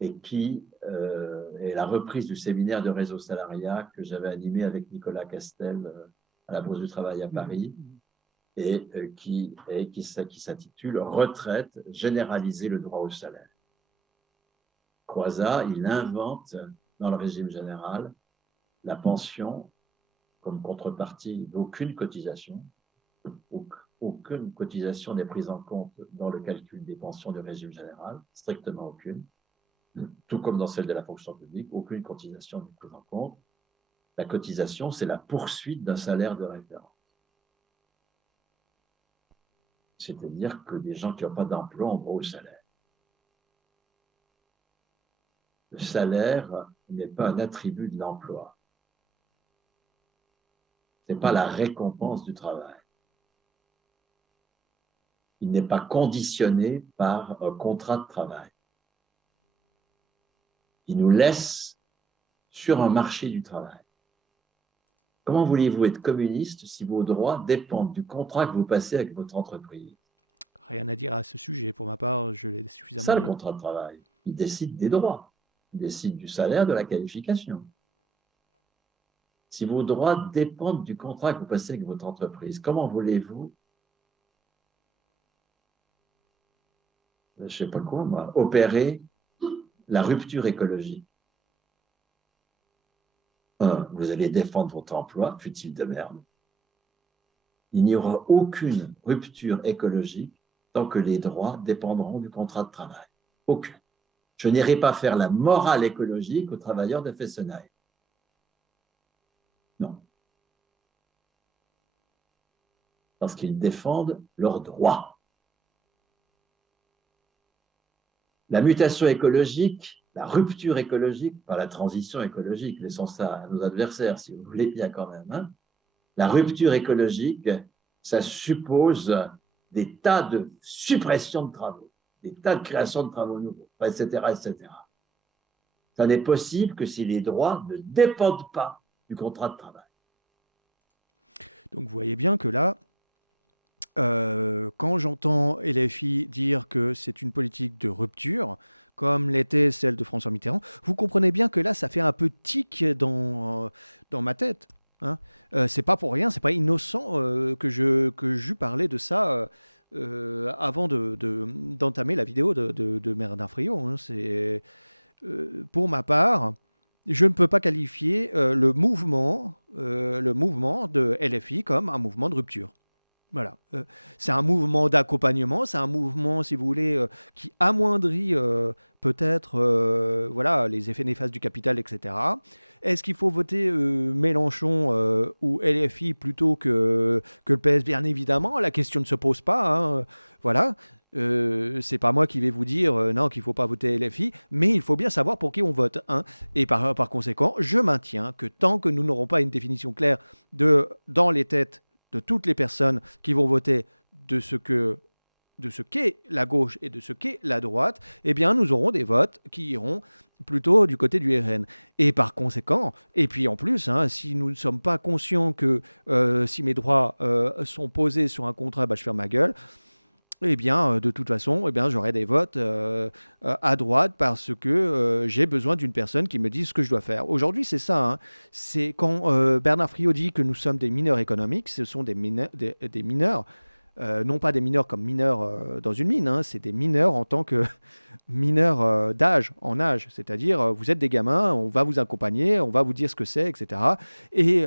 et qui est la reprise du séminaire de réseau salariat que j'avais animé avec Nicolas Castel à la Bourse du Travail à Paris et qui s'intitule « Retraite, généraliser le droit au salaire ». Croizat, il invente dans le régime général la pension comme contrepartie d'aucune cotisation. Aucune cotisation n'est prise en compte dans le calcul des pensions du régime général, strictement aucune. Tout comme dans celle de la fonction publique, aucune cotisation n'est prise en compte. La cotisation, c'est la poursuite d'un salaire de référence. C'est-à-dire que des gens qui n'ont pas d'emploi ont droit au salaire. Le salaire n'est pas un attribut de l'emploi. Ce n'est pas la récompense du travail. Il n'est pas conditionné par un contrat de travail. Il nous laisse sur un marché du travail. Comment voulez-vous être communiste si vos droits dépendent du contrat que vous passez avec votre entreprise? Rien à dire à ce sujet. Pour ma part, je l'ai C'est suffisamment ça le lu. contrat de travail. Il décide des droits. Il décide du salaire, de la qualification. Si vos droits dépendent du contrat que vous passez avec votre entreprise, comment voulez-vous, je ne sais pas quoi, moi, opérer la rupture écologique? Vous allez défendre votre emploi, fut-il de merde. Il n'y aura aucune rupture écologique tant que les droits dépendront du contrat de travail. Aucune. Je n'irai pas faire la morale écologique aux travailleurs de Fessenheim. Non. Parce qu'ils défendent leurs droits. La mutation écologique, la rupture écologique, pas la transition écologique, laissons ça à nos adversaires, si vous voulez bien quand même. Hein. La rupture écologique, ça suppose des tas de suppressions de travaux, des tas de créations de travaux nouveaux, etc., etc. Ça n'est possible que si les droits ne dépendent pas du contrat de travail. Donc vous voyez bien que là, quand j'entends LFI dire que c'est une politique de rupture, comme l'était celle de François Mitterrand, vous comprenez bien que là, ça fait un peu tic dans ma tête. Hein. C'est pas pour rien, c'est pas innocent que je parlais de ça avant d'entamer la vidéo de Bernard Friot. Hein. Pour ma part, je ne peux pas qualifier le mouvement de LFI comme un mouvement de rupture. Voilà. C'est un mouvement d'accompagnement, c'est un mouvement, si vous voulez, qui amoindrit peut-être voilà, les effets néfastes du capital, etc. Est-ce qu'il faut voter Mélenchon ou LFI plutôt que le PS? Bien évidemment, la question ne se pose pas. Hein. Voilà. C'est pas moi qui vais vous dire non qu'il ne faut pas voter LFI, mais il faut bien savoir pour qui on vote. Hein. Et par conséquent, je maintiens que tant que nous n'aurons pas une définition claire dans les têtes de toutes les personnes qui vont voter de ce qu'est la gauche et de ce qu'est la droite, eh bien nous aurons des votes qui iront plutôt du côté du RN. Et par conséquent, et puis en plus, hein, si nous ne sommes pas conscients que si mes droits sont posés sur un contrat, bah, je ferme ma gueule, eh bien, de toute façon, eh bien, j'aurai des votes à droite parce que j'ai besoin d'une personne qui me dise ce que je dois faire. Aujourd'hui, c'est ça. Hein. C'est quand Bernard Friot dit que nous sommes des mineurs économiques, ce sont des mineurs, non pas des mineurs comme mineurs dans une mine, hein, c'est des mineurs en tant que mineurs en âge. C'est-à-dire, vous êtes des gamins, on va vous accompagner, on va vous dire ce que c'est, etc. Et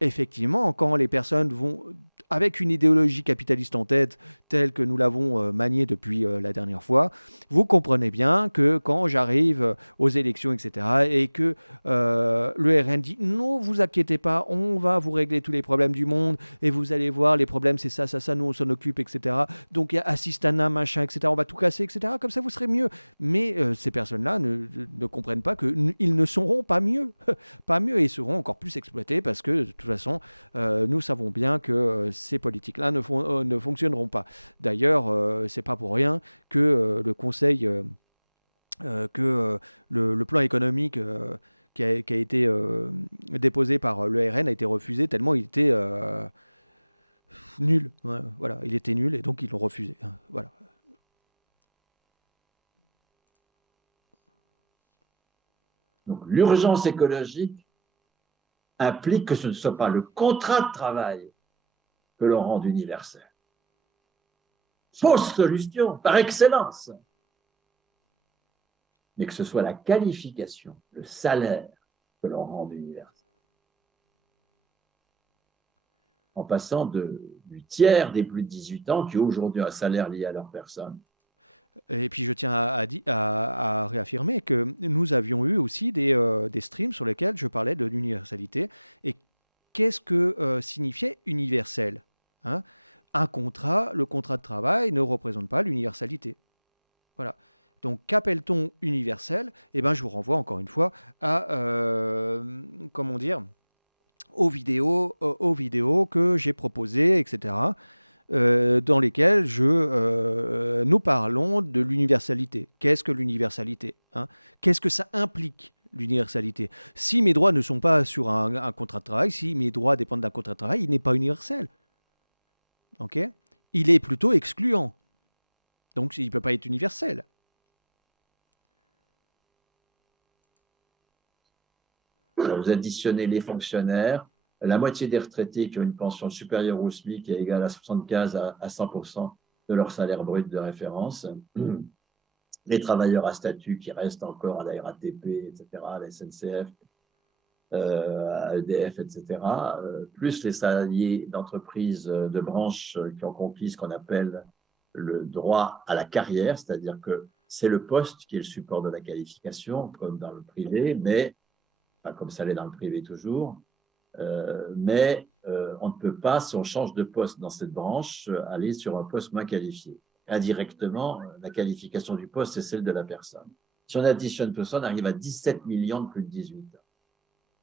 effectivement, quand les personnes vont avec une idéologie capitaliste en tête, telle que nous l'avons maniée depuis la dernière fois, vous comprenez bien que quand j'arrive aux élections, etc., et que le RN dit « Non, vous inquiétez pas, on va vous régler tous les problèmes du monde, et vous allez voir, les problèmes, c'est ça, ça, ça, nous, on s'en occupe, etc. Donc, il y a Assistana, machin, etc., on va tout casser, etc. Comme ça, vous serez mieux. » Mais ces personnes-là ne comprennent pas qu'ils ne seront pas mieux. Pas mieux, et ils seront encore plus exploités parce que, de toute façon, nous savons bien que ces politiques-là ne fonctionneront pas. D'ailleurs, c'est pas pour rien que le Conseil, le plan économique qui a été déposé par le RN a été refusé tellement il était nul. Ouais, voilà, il était nul et donc ils l'ont refusé. Voilà. Donc, l'urgence écologique implique que ce ne soit pas le contrat de travail que l'on rende universel. Fausse solution, par excellence. Mais que ce soit la qualification, le salaire que l'on rende universel. en passant du tiers des plus de 18 ans qui ont aujourd'hui un salaire lié à leur personne. Et puis je tiens à réaffirmer que nous avions eu aussi des streams sur lesquels je parlais de l'universalité. Et qu'est-ce que signifiait universel, hein? Un contrat, le contrat de travail ne représente pas l'universalité. Voilà. Donc, qu'appelle-t-on universel? Eh ben, je vous renvoie encore une fois à, comment dire, aux vidéos que j'ai proposées, etc., dans lesquelles nous parlons de l'universalité. Qu'est-ce que l'universalité, hein? Qu'est-ce que ça implique, l'universalité? Si mes droits ne sont pas sur un contrat de travail, si mes droits dépendent d'un contrat de travail, il n'est pas universel. Ok? Il est plutôt excluant. Donc, il ne peut pas être universel. Alors, vous additionnez les fonctionnaires, la moitié des retraités qui ont une pension supérieure au SMIC qui est égale à 75 à 100% de leur salaire brut de référence, les travailleurs à statut qui restent encore à la RATP, etc., à la SNCF, à EDF, etc., plus les salariés d'entreprises de branches qui ont conquis ce qu'on appelle le droit à la carrière, c'est-à-dire que c'est le poste qui est le support de la qualification, comme dans le privé, mais enfin, comme ça l'est dans le privé toujours, mais on ne peut pas, si on change de poste dans cette branche, aller sur un poste moins qualifié. Indirectement, la qualification du poste, c'est celle de la personne. Si on additionne tout ça, on arrive à 17 millions de plus de 18 ans,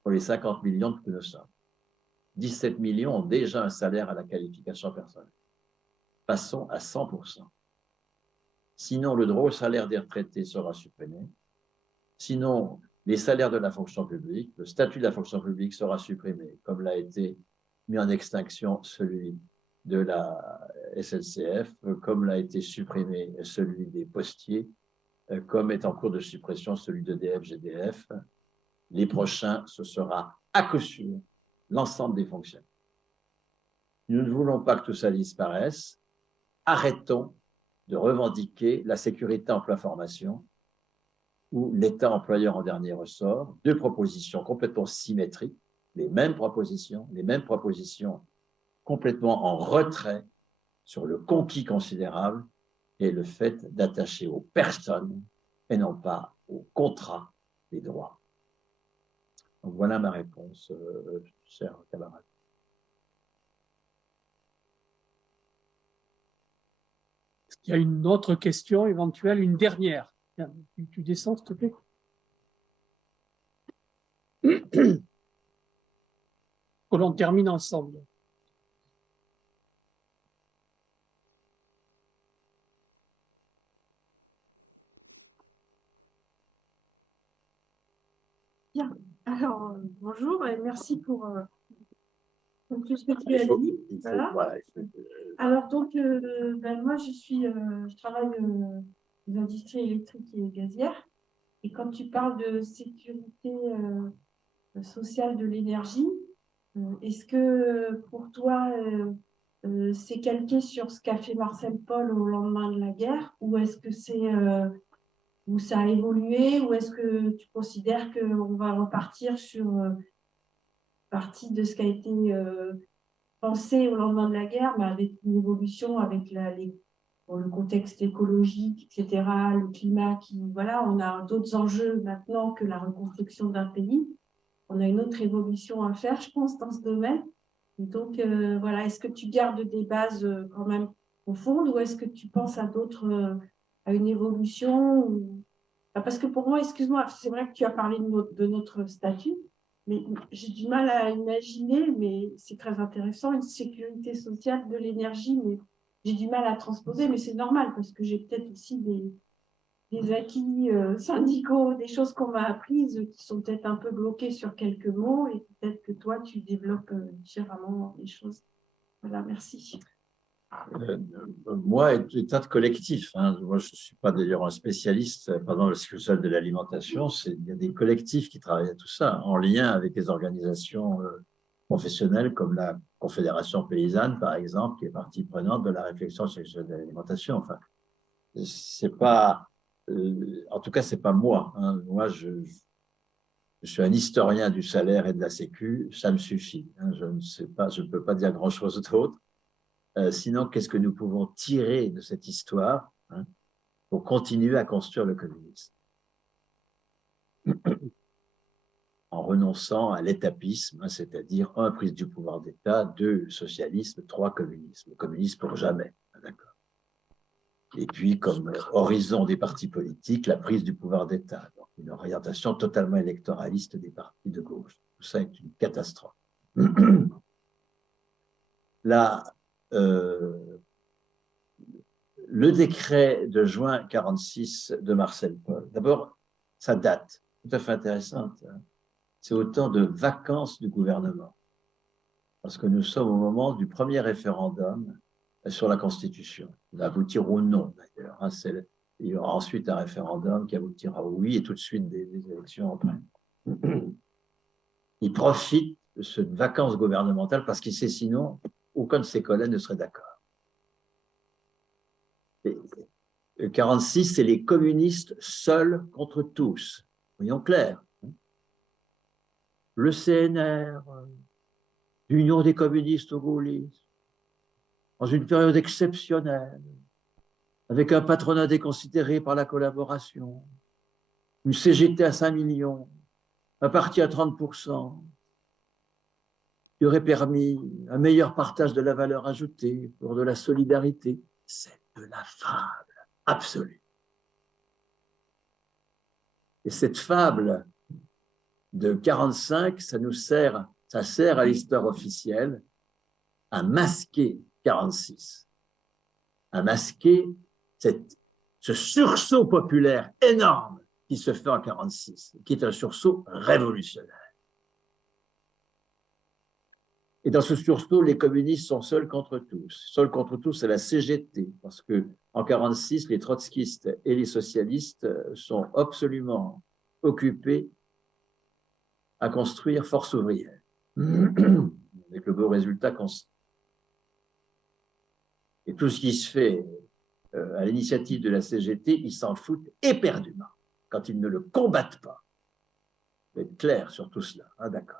pour les 50 millions que nous sommes. 17 millions ont déjà un salaire à la qualification personnelle. Passons à 100%. Sinon, le droit au salaire des retraités sera supprimé. Sinon, les salaires de la fonction publique, le statut de la fonction publique sera supprimé, comme l'a été mis en extinction celui de la SNCF, comme l'a été supprimé celui des postiers, comme est en cours de suppression celui d'EDF, GDF. Les prochains, ce sera à coup sûr l'ensemble des fonctionnaires. Nous ne voulons pas que tout ça disparaisse. Arrêtons de revendiquer la sécurité emploi-formation ou l'État employeur en dernier ressort, deux propositions complètement symétriques, les mêmes propositions complètement en retrait sur le conquis considérable et le fait d'attacher aux personnes et non pas aux contrats des droits. Donc voilà ma réponse, chers camarades. Est-ce qu'il y a une autre question éventuelle, une dernière? Tu descends, s'il te plaît. Que l'on termine ensemble. Bien. Alors, bonjour et merci pour tout ce que tu as dit. Voilà. Alors, donc, moi, je travaille dans l'industrie électrique et gazière. Et quand tu parles de sécurité sociale de l'énergie, est-ce que pour toi, c'est calqué sur ce qu'a fait Marcel Paul au lendemain de la guerre, ou est-ce que où ça a évolué, ou est-ce que tu considères qu'on va repartir sur partie de ce qui a été pensé au lendemain de la guerre, mais avec une évolution, avec le contexte écologique, etc., le climat voilà, on a d'autres enjeux maintenant que la reconstruction d'un pays. On a une autre évolution à faire, je pense, dans ce domaine. Et donc, voilà, est-ce que tu gardes des bases quand même profondes, ou est-ce que tu penses à à une évolution Parce que pour moi, excuse-moi, c'est vrai que tu as parlé de notre statut, mais j'ai du mal à imaginer, mais c'est très intéressant, une sécurité sociale de l'énergie, mais j'ai du mal à transposer, mais c'est normal, parce que j'ai peut-être aussi des acquis syndicaux, des choses qu'on m'a apprises qui sont peut-être un peu bloquées sur quelques mots, et peut-être que toi, tu développes différemment les choses. Voilà, merci. Moi, état de collectif, hein. Moi, je ne suis pas d'ailleurs un spécialiste pendant le cycle social de l'alimentation. Il y a des collectifs qui travaillent à tout ça, en lien avec les organisations professionnelles comme la Confédération paysanne, par exemple, qui est partie prenante de la réflexion sexuelle de l'alimentation. Enfin, c'est pas, en tout cas, c'est pas moi, hein. Moi, Je suis un historien du salaire et de la sécu, ça me suffit. Hein, je ne sais pas, je ne peux pas dire grand-chose d'autre. Sinon, qu'est-ce que nous pouvons tirer de cette histoire, hein, pour continuer à construire le communisme en renonçant à l'étapisme, hein, c'est-à-dire 1, prise du pouvoir d'État, 2, socialisme, 3, communisme. Le communisme pour jamais. D'accord. Et puis, comme horizon des partis politiques, la prise du pouvoir d'État. Donc, une orientation totalement électoraliste des partis de gauche. Tout ça est une catastrophe. Là, le décret de juin 1946 de Marcel Paul, d'abord, ça date, tout à fait intéressante. Hein. C'est au temps de vacances du gouvernement. Parce que nous sommes au moment du premier référendum sur la Constitution. Il va aboutir au non, d'ailleurs. Hein, il y aura ensuite un référendum qui aboutira au oui et tout de suite des élections après. Il profite de cette vacance gouvernementale parce qu'il sait sinon aucun de ses collègues ne serait d'accord. 46, c'est les communistes seuls contre tous. Voyons clair. Le CNR, l'Union des communistes gaullistes, dans une période exceptionnelle, avec un patronat déconsidéré par la collaboration, une CGT à 5 millions, un parti à 30%, qui aurait permis un meilleur partage de la valeur ajoutée pour de la solidarité. C'est de la fable absolue. Et cette fable de 45, ça sert à l'histoire officielle à masquer 46, à masquer ce sursaut populaire énorme qui se fait en 46, qui est un sursaut révolutionnaire. Et dans ce sursaut, les communistes sont seuls contre tous. Seuls contre tous, c'est la CGT, parce qu'en 46, les trotskistes et les socialistes sont absolument occupés à construire force ouvrière, avec le beau résultat constant. Et tout ce qui se fait à l'initiative de la CGT, ils s'en foutent éperdument quand ils ne le combattent pas. Il faut être clair sur tout cela, hein, d'accord.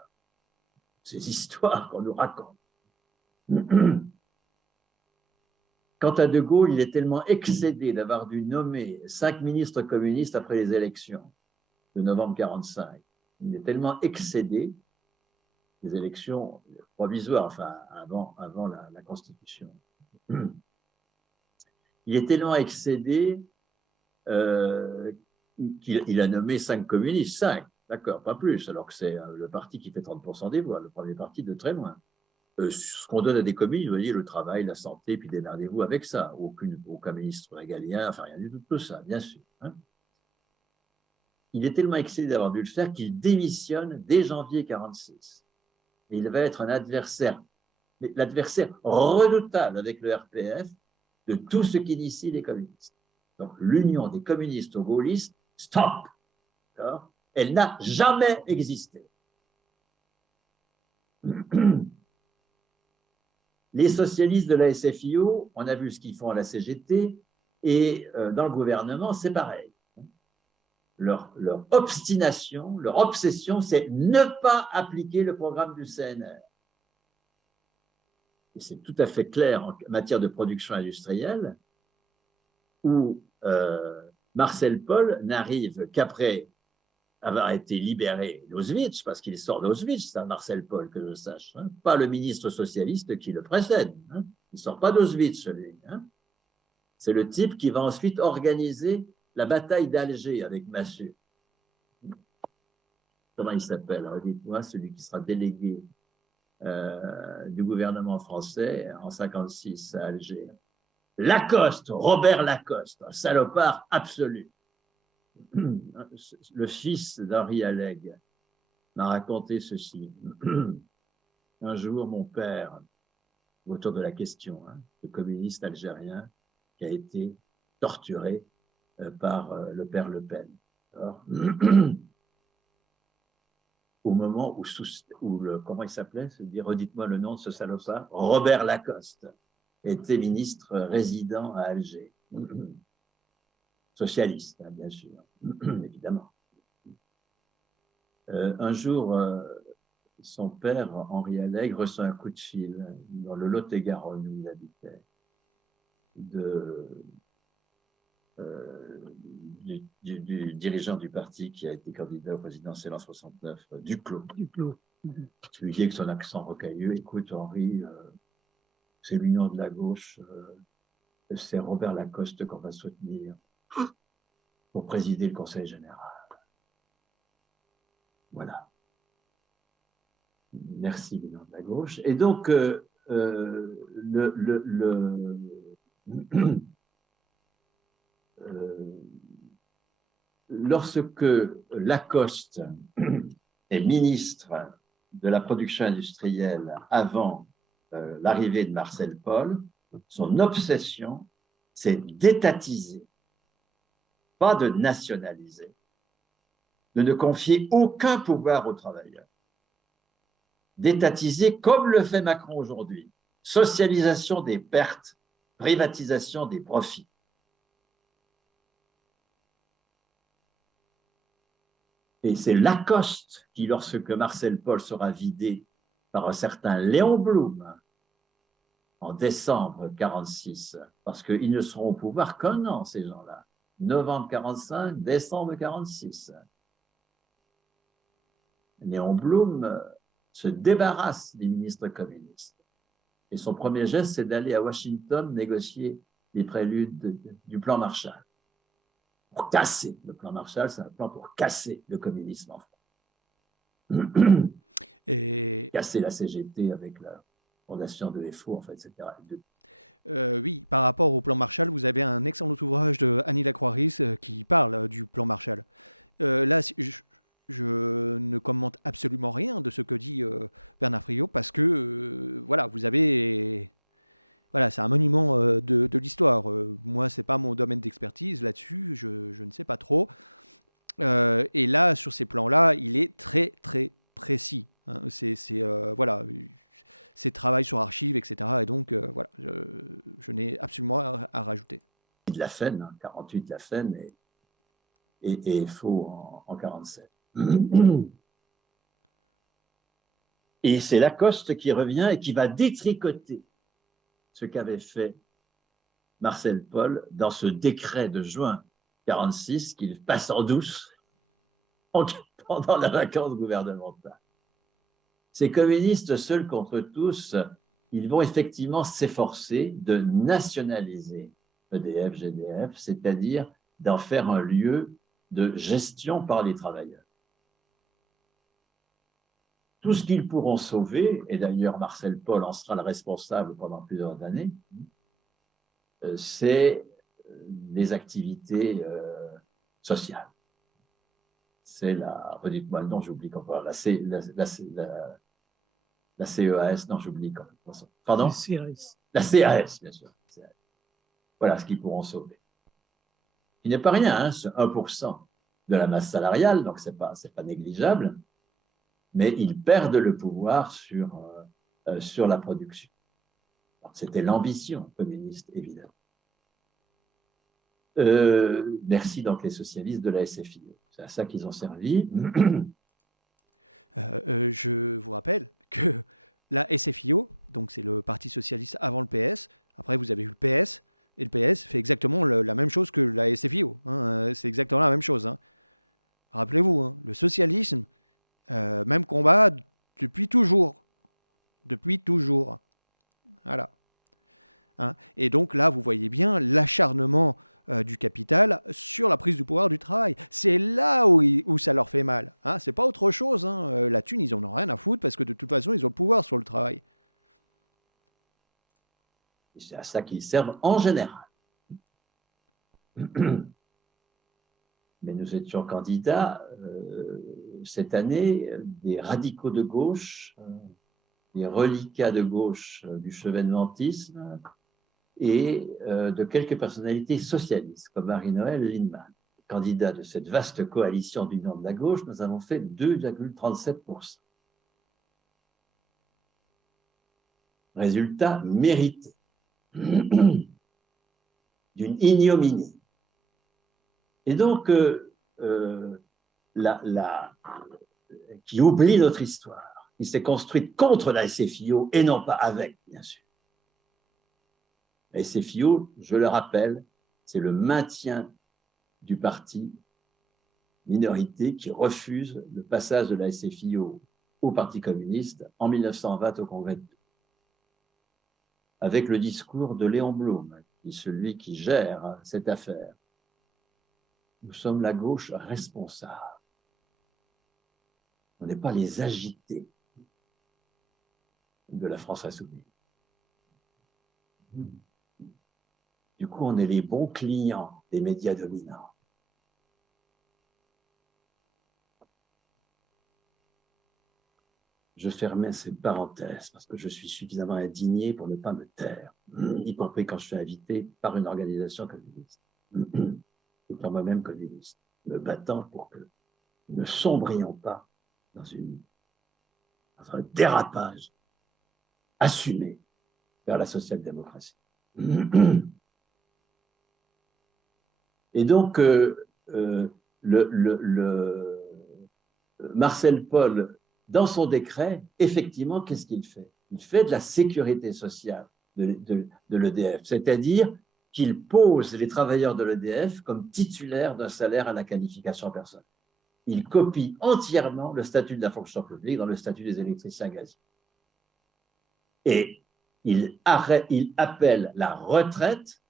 Ces histoires qu'on nous raconte. Quant à De Gaulle, il est tellement excédé d'avoir dû nommer 5 ministres communistes après les élections de novembre 1945. Il est tellement excédé, les élections provisoires, enfin avant la Constitution. Il est tellement excédé qu'il a nommé 5 communistes, 5. D'accord, pas plus, alors que c'est le parti qui fait 30% des voix, le premier parti de très loin. Ce qu'on donne à des communes, vous voyez, le travail, la santé, puis démerdez-vous avec ça. Aucun ministre régalien, enfin rien du tout de ça, bien sûr. Hein. Il est tellement excédé d'avoir dû le faire qu'il démissionne dès janvier 1946. Et il va être un adversaire, l'adversaire redoutable avec le RPF de tout ce qui initie les communistes. Donc l'union des communistes aux gaullistes, stop. D'accord ? Elle n'a jamais existé. Les socialistes de la SFIO, on a vu ce qu'ils font à la CGT, et dans le gouvernement, c'est pareil. Leur obstination, leur obsession, c'est ne pas appliquer le programme du CNR. Et c'est tout à fait clair en matière de production industrielle, où Marcel Paul n'arrive qu'après avoir été libéré d'Auschwitz, parce qu'il sort d'Auschwitz, c'est Marcel Paul, que je sache, hein, pas le ministre socialiste qui le précède. Hein, il ne sort pas d'Auschwitz, celui. Hein. C'est le type qui va ensuite organiser la bataille d'Alger avec Massu. Comment il s'appelle? Dites-moi, celui qui sera délégué du gouvernement français en 1956 à Alger. Lacoste, Robert Lacoste, un salopard absolu. Le fils d'Henri Alleg m'a raconté ceci. Un jour, mon père, autour de la question, hein, le communiste algérien qui a été torturé par le père Le Pen. Alors, au moment où comment il s'appelait, redites-moi le nom de ce salopard, Robert Lacoste, était ministre résident à Alger. Socialiste, hein, bien sûr, évidemment. Un jour, son père, Henri Allègre, reçoit un coup de fil dans le Lot-et-Garonne où il habitait, du dirigeant du parti qui a été candidat au présidentiel en 69, Duclos. Je lui dis avec son accent rocailleux, écoute Henri, c'est l'Union de la gauche, c'est Robert Lacoste qu'on va soutenir pour présider le Conseil général. Voilà. Merci, l'Union de la gauche. Et donc, lorsque Lacoste est ministre de la production industrielle avant l'arrivée de Marcel Paul, son obsession, c'est d'étatiser, pas de nationaliser, de ne confier aucun pouvoir aux travailleurs, d'étatiser comme le fait Macron aujourd'hui, socialisation des pertes, privatisation des profits. Et c'est Lacoste qui, lorsque Marcel Paul sera vidé par un certain Léon Blum en décembre 1946, parce qu'ils ne seront au pouvoir qu'un an, ces gens-là, novembre 1945, décembre 1946. Léon Blum se débarrasse des ministres communistes. Et son premier geste, c'est d'aller à Washington négocier les préludes du plan Marshall. Pour casser le plan Marshall, c'est un plan pour casser le communisme en France. Et casser la CGT avec la fondation de l'EFO, en fait, etc. Oui, par rapport au plan Marshall, vous avez un excellent ouvrage de Annie Lacroix-Ries qui parle du plan Marshall. Là, je ne commente absolument rien de ce que dit Bernard Friot parce que, voilà, vous avez... Voilà, c'est un monument de l'histoire. Moi, c'est pas mon domaine d'expertise là-dessus, je ne sais pas trop. Et là, sur ces plans-là, il est très, très précis. Hein. Voilà, c'est travail sur archives, etc. Et donc, voilà, je n'ai absolument rien à rajouter. De la FEN, 48 de la FEN et faux en 47. Et c'est Lacoste qui revient et qui va détricoter ce qu'avait fait Marcel Paul dans ce décret de juin 1946 qu'il passe en douce pendant la vacance gouvernementale. Ces communistes, seuls contre tous, ils vont effectivement s'efforcer de nationaliser EDF, GDF, c'est-à-dire d'en faire un lieu de gestion par les travailleurs. Tout ce qu'ils pourront sauver, et d'ailleurs Marcel Paul en sera le responsable pendant plusieurs années, c'est les activités sociales. C'est la, redites-moi le nom, j'oublie encore, la CEAS, non, j'oublie quand même. Pardon ? La CAS, bien sûr. Voilà ce qu'ils pourront sauver. Il n'est pas rien, hein, c'est 1% de la masse salariale, donc ce n'est pas négligeable, mais ils perdent le pouvoir sur la production. C'était l'ambition communiste, évidemment. Merci donc les socialistes de la SFIO. C'est à ça qu'ils ont servi. Je vous rappelle que la SFIO, donc c'est le Parti socialiste avant le PS, après vous avez eu le PS, et le PS fait exactement la même chose que la SFIO. Hein, c'est exactement la même chose. Hein. Rappelez-vous, hein, le socialisme, même combat depuis toujours. Depuis toujours. Voilà. Hein. Et donc là, vous voyez bien l'acharnement du capital sur la prise du pouvoir du travail. C'est là où ça leur fait mal. Hein. C'est pas autre chose. Hein. La thune, ils en ont rien à foutre parce que de toute façon, ils ont le pouvoir sur le travail. C'est à ça qu'ils servent en général. Mais nous étions candidats cette année des radicaux de gauche, des reliquats de gauche du chevènementisme et de quelques personnalités socialistes comme Marie-Noëlle Lindemann. Candidats de cette vaste coalition d'union de la gauche, nous avons fait 2,37%. Résultat mérité d'une ignominie. Et donc, qui oublie notre histoire, qui s'est construite contre la SFIO et non pas avec, bien sûr. La SFIO, je le rappelle, c'est le maintien du parti minorité qui refuse le passage de la SFIO au Parti communiste en 1920 au Congrès de Tours. Avec le discours de Léon Blum, qui est celui qui gère cette affaire. Nous sommes la gauche responsable. On n'est pas les agités de la France insoumise. Du coup, on est les bons clients des médias dominants. Je fermais cette parenthèse parce que je suis suffisamment indigné pour ne pas me taire, y compris quand je suis invité par une organisation communiste, et par moi-même communiste, me battant pour que nous ne sombrions pas dans un dérapage assumé vers la social-démocratie. Et donc, Marcel Paul, dans son décret, effectivement, qu'est-ce qu'il fait? Il fait de la sécurité sociale de l'EDF, c'est-à-dire qu'il pose les travailleurs de l'EDF comme titulaires d'un salaire à la qualification personnelle. Il copie entièrement le statut de la fonction publique dans le statut des électriciens gaziers. Et il appelle la retraite,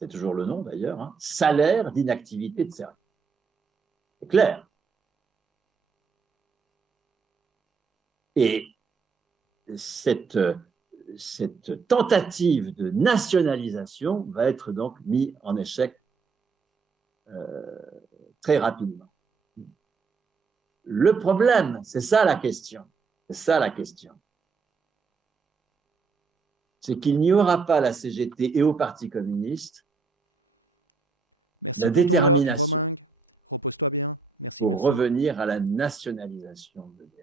c'est toujours le nom d'ailleurs, hein, salaire d'inactivité de service. C'est clair. Et cette tentative de nationalisation va être donc mise en échec très rapidement. Le problème, c'est ça la question, c'est qu'il n'y aura pas la CGT et au Parti communiste. Merci pour ton heure, Romain. Repose-toi bien. Merci, pour merci. revenir à la nationalisation de l'EDF.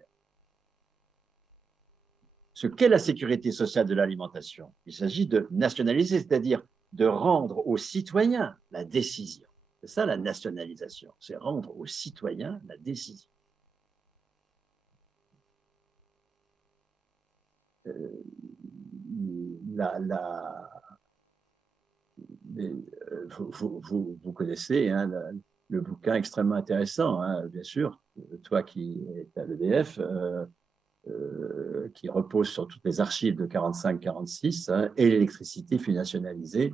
Ce qu'est la sécurité sociale de l'alimentation, il s'agit de nationaliser, c'est-à-dire de rendre aux citoyens la décision. C'est ça la nationalisation, c'est rendre aux citoyens la décision. Vous connaissez hein, le bouquin extrêmement intéressant, hein, bien sûr, toi qui es à l'EDF, qui repose sur toutes les archives de 45-46, hein, et l'électricité fut nationalisée,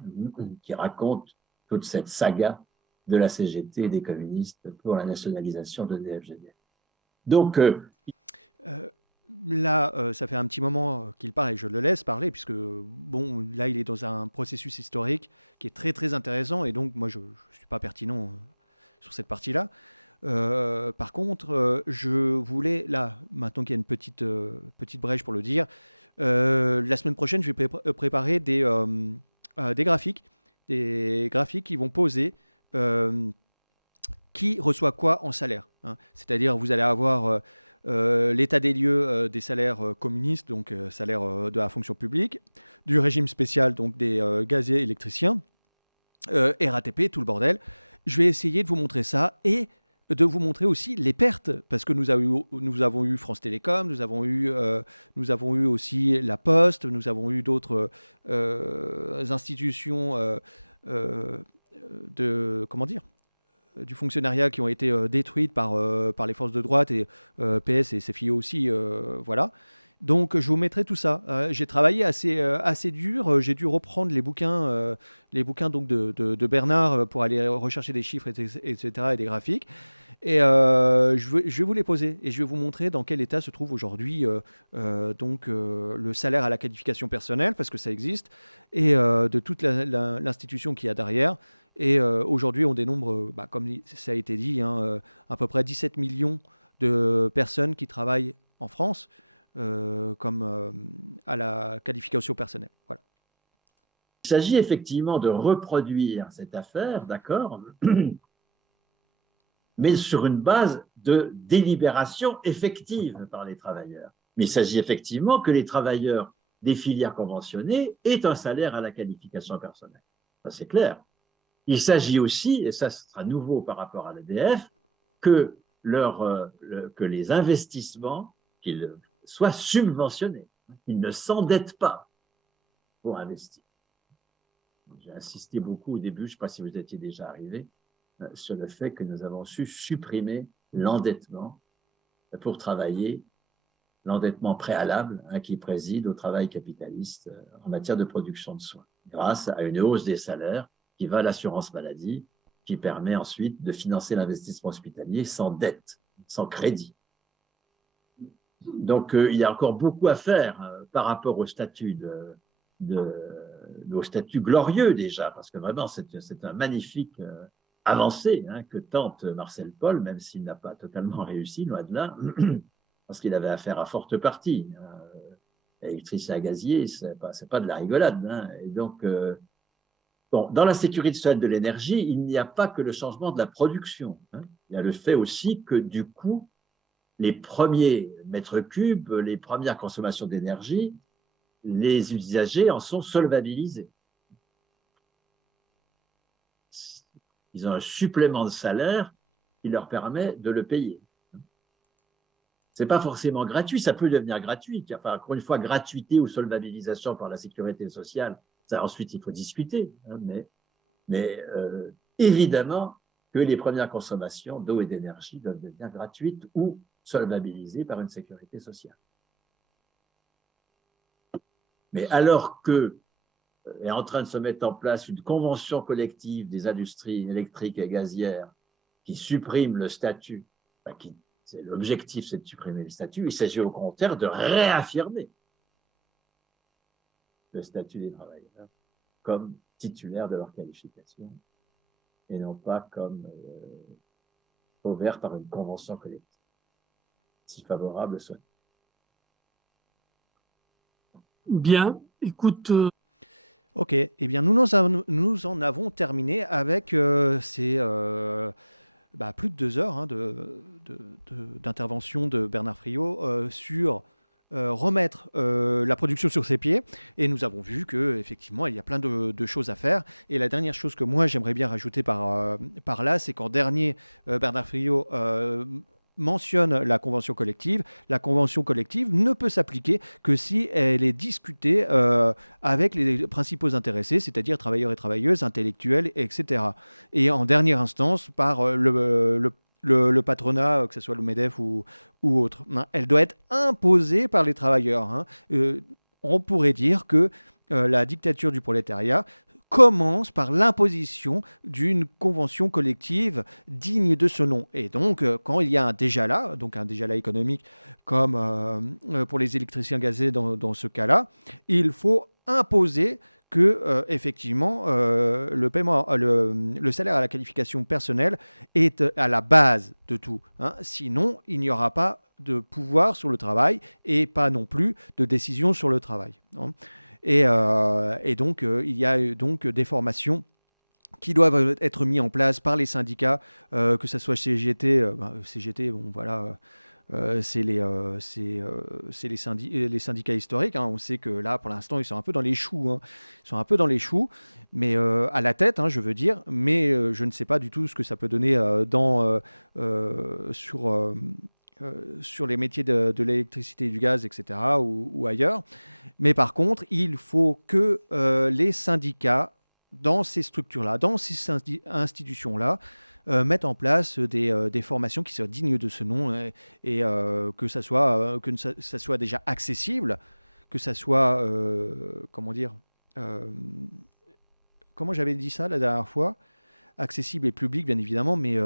qui raconte toute cette saga de la CGT et des communistes pour la nationalisation de l'EDF-GDF. Donc, là, ça fait un petit moment qu'il parle et je le laisse parler, puisque bon, là, il est dans un processus historique qui est très, très intéressant, et donc, moi, je ne suis pas pertinent sur cette partie-là. Par contre, je voulais, là, maintenant qu'il y a une petite brèche pour le dire, la semaine prochaine, je vais préparer des graphiques qui vont poser qui reçoit quoi en salaire. Hein. C'est-à-dire, vous allez avoir l'état des lieux des salaires communistes, donc salaires de la fonction publique, du régime spécial, donc des gaziers électriciens, RATP, tout le bordel. Je vais essayer de vous montrer ça et de vous montrer aussi les pertes, parce que nous avons eu France Télécom, nous avons eu aussi La Poste, nous avons eu d'autres institutions du fonctionnariat qui ont été détruites par les forces de droite, et PS et CFIO aussi, voilà. Donc je vous mettrai tout ça. J'ai travaillé assez dur. J'ai dû reprendre les bouquins donc de Bernard pour aller rechercher des chiffres, etc. et des graphiques. Et je vais vous les poser et je vais vous montrer dans quel état se trouve aujourd'hui le salaire à la qualification personnelle, parce que ça existe, et de toute l'institution qu'il y a derrière. Et aujourd'hui, on dénombre, comme ça a été dit, hein, à peu près 17 millions de personnes qui travaillent en France à la qualification personnelle. Voilà. Il s'agit effectivement de reproduire cette affaire, d'accord, mais sur une base de délibération effective par les travailleurs. Mais il s'agit effectivement que les travailleurs des filières conventionnées aient un salaire à la qualification personnelle. Ça, c'est clair. Il s'agit aussi, et ça sera nouveau par rapport à l'EDF, que que les investissements qu'ils soient subventionnés, qu'ils ne s'endettent pas pour investir. J'ai insisté beaucoup au début, je ne sais pas si vous étiez déjà arrivé, sur le fait que nous avons su supprimer l'endettement pour travailler, l'endettement préalable qui préside au travail capitaliste en matière de production de soins, grâce à une hausse des salaires qui va à l'assurance maladie, qui permet ensuite de financer l'investissement hospitalier sans dette, sans crédit. Donc, il y a encore beaucoup à faire par rapport au statut au statut glorieux déjà, parce que vraiment, c'est un magnifique avancé que tente Marcel Paul, même s'il n'a pas totalement réussi, loin de là, parce qu'il avait affaire à forte partie. Électricien à gazier, c'est pas de la rigolade. Et donc, dans la sécurité sociale de l'énergie, il n'y a pas que le changement de la production. Il y a le fait aussi que, du coup, les premiers mètres cubes, les premières consommations d'énergie, les usagers en sont solvabilisés. Ils ont un supplément de salaire qui leur permet de le payer. Ce n'est pas forcément gratuit, ça peut devenir gratuit. Enfin, encore une fois, gratuité ou solvabilisation par la sécurité sociale, ça, ensuite, il faut discuter. Mais évidemment que les premières consommations d'eau et d'énergie doivent devenir gratuites ou solvabilisées par une sécurité sociale. Mais alors que est en train de se mettre en place une convention collective des industries électriques et gazières qui supprime le statut, l'objectif c'est de supprimer le statut, il s'agit au contraire de réaffirmer le statut des travailleurs comme titulaires de leur qualification et non pas comme ouvert par une convention collective, si favorable soit. Bien, écoute. Ok, eh bien nous en avons terminé avec ces plus de 2 heures d'intervention de Bernard Friot sur remettre la production sur ses pieds. Et nous avons vu qu'effectivement, il y a plein de choses à faire. Et la dernière chose que moi, j'aimerais bien rajouter par là, c'est qu'en dernier, Bernard Friot mentionne la convention collective. La convention collective ne peut s'appliquer que si elle est discutée avec les principaux intéressés, c'est-à-dire travailleurs et travailleuses, intellectuels, etc. Et en dernière instance, par le patronat, que ce soit le MEDEF ou autre. Elle doit être imposée par les travailleurs. On pourrait dire que la dictature du prolétariat commence par l'imposition d'une convention collective digne de ce nom. Et donc, quand il y a un déjà-là, donc un déjà-là économique, comme pour les électriciens gazés dans ce cas-là, il faut imposer que, effectivement, le paiement, le salaire à la qualification personnelle est à la base de tout. Sinon, il n'y aura pas de pouvoir sur le travail et pas non plus de décision sur le travail. Et donc, il y a donc des formations qui doivent être mises en place par les syndicats, que ce soit CGT, CGT, bon voilà, c'est les syndicats historiques. On sait que là, pour l'instant, ils sont un peu dans les choux. Ils sont un peu dans les choux, mais à la tête, je veux dire. Mais je ne sais pas du tout ce que ça peut donner sur les métiers de l'électricité et du gaz, etc., ou ailleurs. Mais par contre, il faut que les syndicats, dans ces structures-là, dans ces institutions-là, mettent en place des formations qui soient dignes de ce nom et que ça soit déjà accessible, que ça soit, comment dire, comment j'avais dit ça la dernière fois, accessible et public, bien évidemment, mais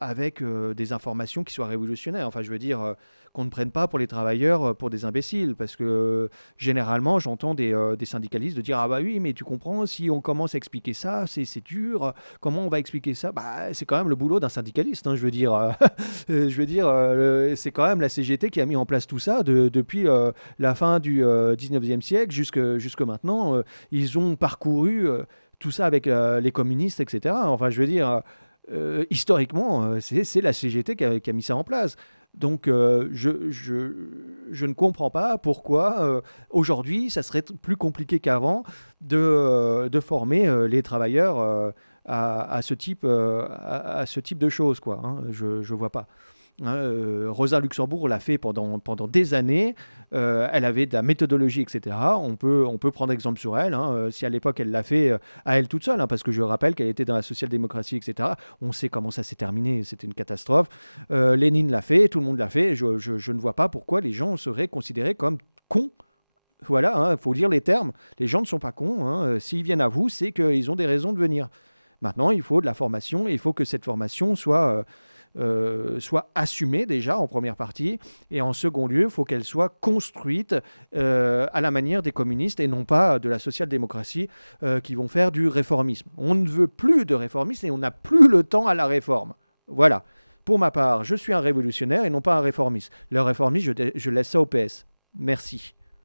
avec des informations qui soient révolutionnaires. Enfin, je veux dire, qu'on ne prenne pas pour les travailleurs pour des imbéciles, parce que généralement, j'entends des syndicalistes de dire « Ah bah oui, mais tu comprends, si on commence à expliquer ça, c'est dur. Comment on va expliquer ça ?» C'est quand même le boulot d'un syndicaliste, je veux dire. C'est quand même la CGT qui a mis en place tout ça depuis la fin du 19e siècle jusque maintenant. Ils ont parcouru tout ça avec les communistes, etc. Enfin, je veux dire... historiquement, c'est la CGT qui a mis ça en place. Donc, je ne comprends pas pourquoi aujourd'hui, ça serait plus compliqué qu'avant de former les travailleurs à ce type de choses, quoi. Hein. Je vois pas. Hein, Rosa Luxembourg l'a fait pendant des années. Elle avait de la méthodologie, etc. On peut prendre exemple sur elle. Hein, si à l'époque elle l'a fait à elle toute seule, hein, parce que je rappelle qu'elle était dans la social-démocratie, etc. On sait comment ça s'est terminé. C'était une catastrophe. Lénine l'a fait, tout le monde l'a fait. Je ne vois pas pourquoi les gens seraient considérés comme cons. Voilà, il faut dire les termes. Les gens ne sont pas cons. Hein. S'ils viennent à vous, c'est qu'ils ont des raisons de venir. Maintenant, il faut de la formation. Il faut que cette formation soit assumée déjà en première partie. Et en second lieu, il faut qu'elle soit construite à la manière des communistes et non pas de la social-démocratie qui vont faire du réformisme. On ne veut plus de réformisme et on n'a plus le temps à la réforme. Voilà. Pour ma part, je suis un révolutionnaire et non pas un réformiste. Le réformisme, je laisse ça au PS. Merci.